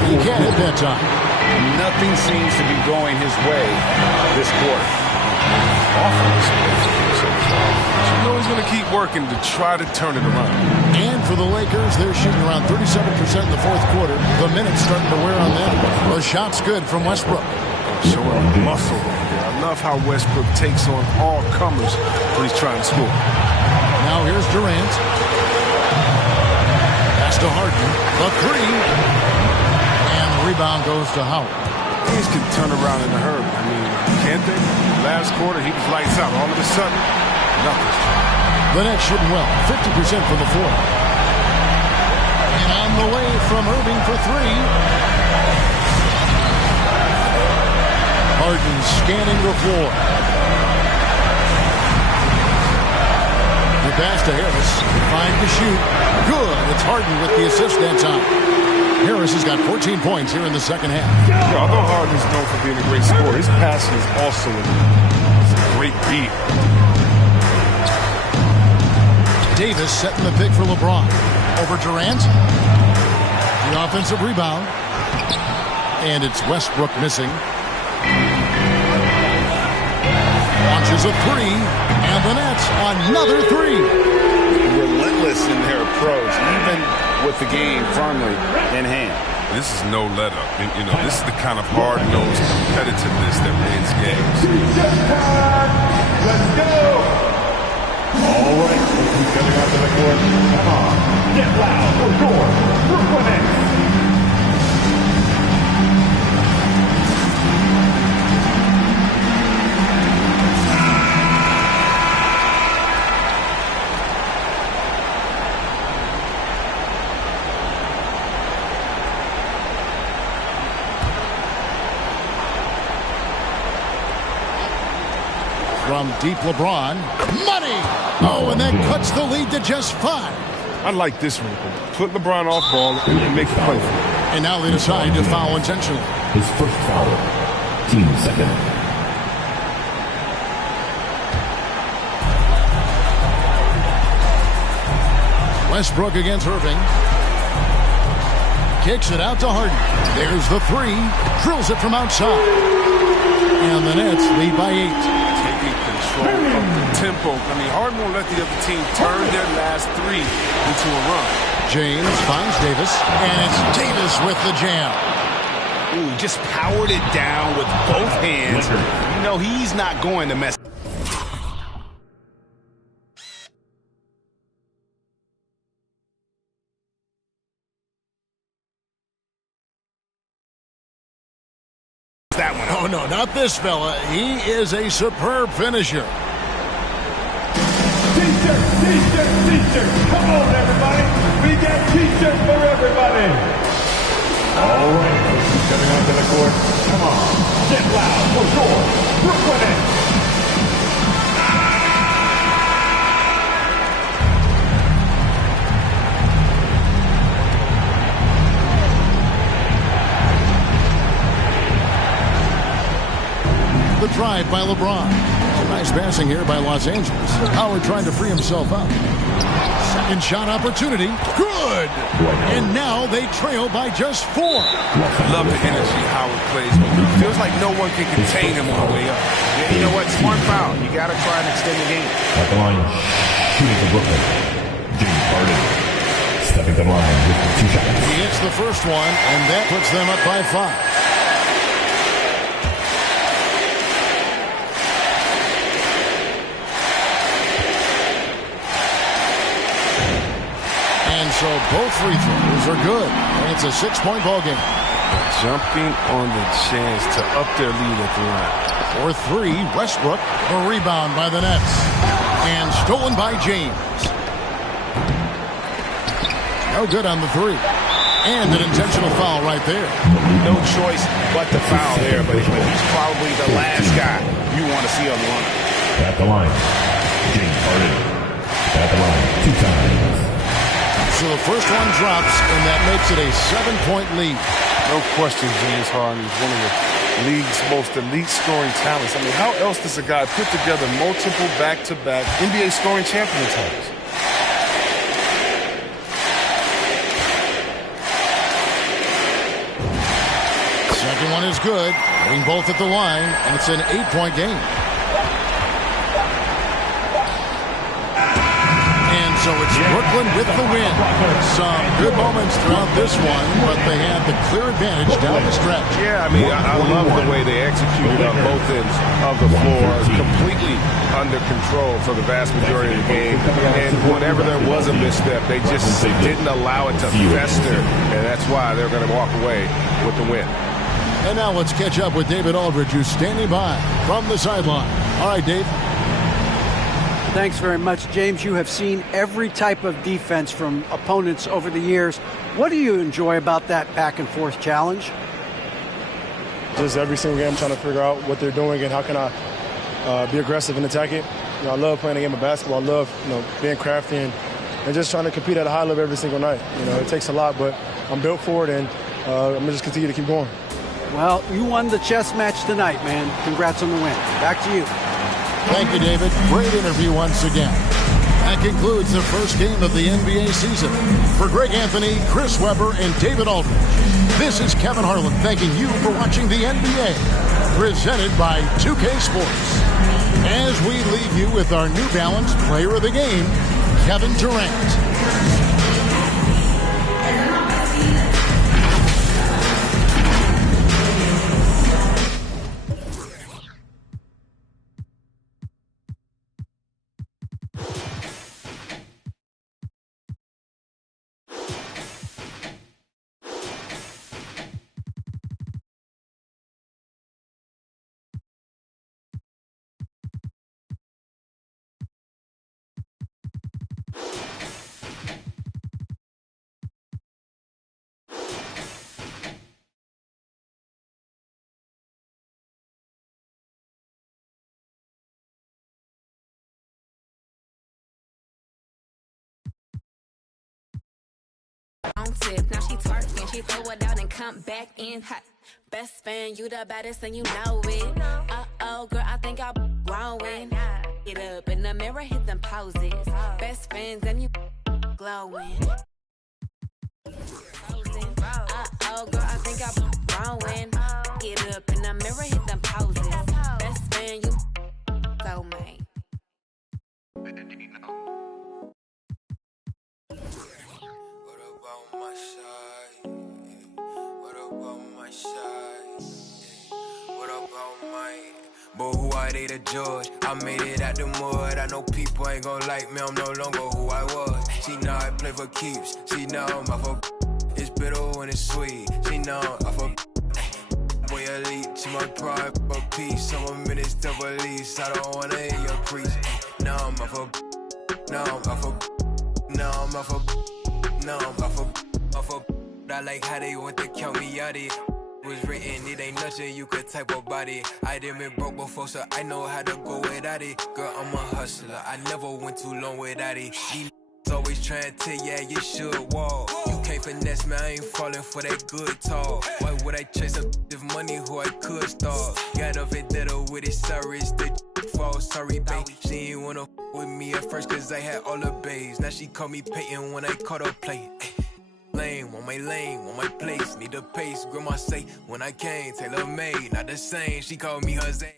He can't hit that time. Nothing seems to be going his way this quarter. You know he's going to keep working to try to turn it around. And for the Lakers, they're shooting around 37% in the fourth quarter. The minutes starting to wear on them. The shot's good from Westbrook. Showing muscle right there. I love how Westbrook takes on all comers when he's trying to score. Now here's Durant. Pass to Harden. The 3. And the rebound goes to Howard. Things can turn around in a hurry. I mean, can't they? Last quarter, he was lights out. All of a sudden, nothing's changed. The Nets shooting well. 50% from the floor. And on the way from Irving for 3. Harden scanning the floor. pass to Harris. Fine to shoot. Good. It's Harden with the assist that time. Harris has got 14 points here in the second half. Yeah, although Harden is known for being a great scorer, his passing is also a great beat. Davis setting the pick for LeBron. Over Durant. The offensive rebound. And it's Westbrook missing. Launches a three. And the Nets another three. Relentless in their approach, even with the game firmly in hand. This is no let up. You know, this is the kind of hard-nosed competitiveness that wins games. Let's go! All right, let's keep coming out to the court. Come on, get loud for your Brooklyn Nets. From deep LeBron. Money! Oh, and that cuts the lead to just 5. I like this one. Put LeBron off ball and make it play for him. And now they decide to foul intentionally. His first foul. Team second. Westbrook against Irving. Kicks it out to Harden. There's the three. Drills it from outside. And the Nets lead by 8. Taking control of the tempo. I mean, Harden won't let the other team turn their last 3 into a run. James finds Davis. And it's Davis with the jam. Ooh, just powered it down with both hands. You know he's not going to mess. That one. Oh, no, not this fella. He is a superb finisher. T-shirt, T-shirt, T-shirt. Come on, everybody. We got T-shirts for everybody. All right, folks, coming onto the court. Come on, get loud for your Brooklyn Nets. The drive by LeBron. Nice passing here by Los Angeles. Howard trying to free himself up. Second shot opportunity. Good! And now they trail by just 4. Love the energy Howard plays with. It feels like no one can contain him on the way up. Yeah, you know what? Smart foul. You got to try and extend the game. At the line, shooting for Brooklyn. James Harden. Stepping to the line with 2 shots. He hits the first one, and that puts them up by 5. So both free throws are good. And it's a 6-point ball game. Jumping on the chance to up their lead at the line. For 3, Westbrook. A rebound by the Nets. And stolen by James. No good on the 3. And an intentional foul right there. No choice but to foul there, but he's probably the last guy you want to see on the line. At the line, James Harden. At the line, 2 times. So the first one drops, and that makes it a 7-point lead. No question, James Harden is one of the league's most elite scoring talents. I mean, how else does a guy put together multiple back-to-back NBA scoring champion titles? Second one is good. Getting both at the line, and it's an 8-point game. So it's Brooklyn with the win. Some good moments throughout this one, but they had the clear advantage down the stretch. Yeah, I mean, I love the way they executed on both ends of the floor, completely under control for the vast majority of the game. And whenever there was a misstep, they just didn't allow it to fester, and that's why they're going to walk away with the win. And now let's catch up with David Aldridge, who's standing by from the sideline. All right, Dave. Thanks very much, James. You have seen every type of defense from opponents over the years. What do you enjoy about that back-and-forth challenge? Just every single game, I'm trying to figure out what they're doing and how can I be aggressive and attack it. I love playing the game of basketball. I love, being crafty and just trying to compete at a high level every single night. It takes a lot, but I'm built for it, and I'm going to just continue to keep going. Well, you won the chess match tonight, man. Congrats on the win. Back to you. Thank you, David. Great interview once again. That concludes the first game of the NBA season. For Greg Anthony, Chris Webber, and David Aldridge, this is Kevin Harlan thanking you for watching the NBA, presented by 2K Sports. As we leave you with our New Balance Player of the Game, Kevin Durant. On tip, now she twerking, she throw it out and come back in hot. Best friend, you the baddest and you know it. Uh-oh, girl, I think I'm growing. Get up in the mirror, hit them poses. Best friends and you glowing. Uh-oh, girl, I think I'm growing. Get up in the mirror, hit them poses. Best friend, you soulmate. My side? What about my side? What about my? But who are they to judge? I made it out the mud. I know people ain't gon' like me. I'm no longer who I was. She know I play for keeps. She know I'm off of. It's bitter when it's sweet. She know I'm off of. Boy, elite to my pride, for peace. I'm a minister of police. I don't wanna hear your preach. Now I'm off of. Now I'm off of. Now I'm off of. Now I'm off of. I like how they want to count me out it. Was written, it ain't nothing you could type about it. I done been broke before, so I know how to go without it. Girl, I'm a hustler, I never went too long without it. These always trying to tell you, you should walk. You can't finesse me, I ain't falling for that good talk. Why would I chase up this money who I could start? Got a vendetta with it, sorry, it's the fall, sorry, babe. She ain't wanna with me at first, cause I had all the babes. Now she call me Peyton when I caught her play. Lane, want my place, need a pace. Grandma say, when I came, tailor made, not the same. She called me her Zane.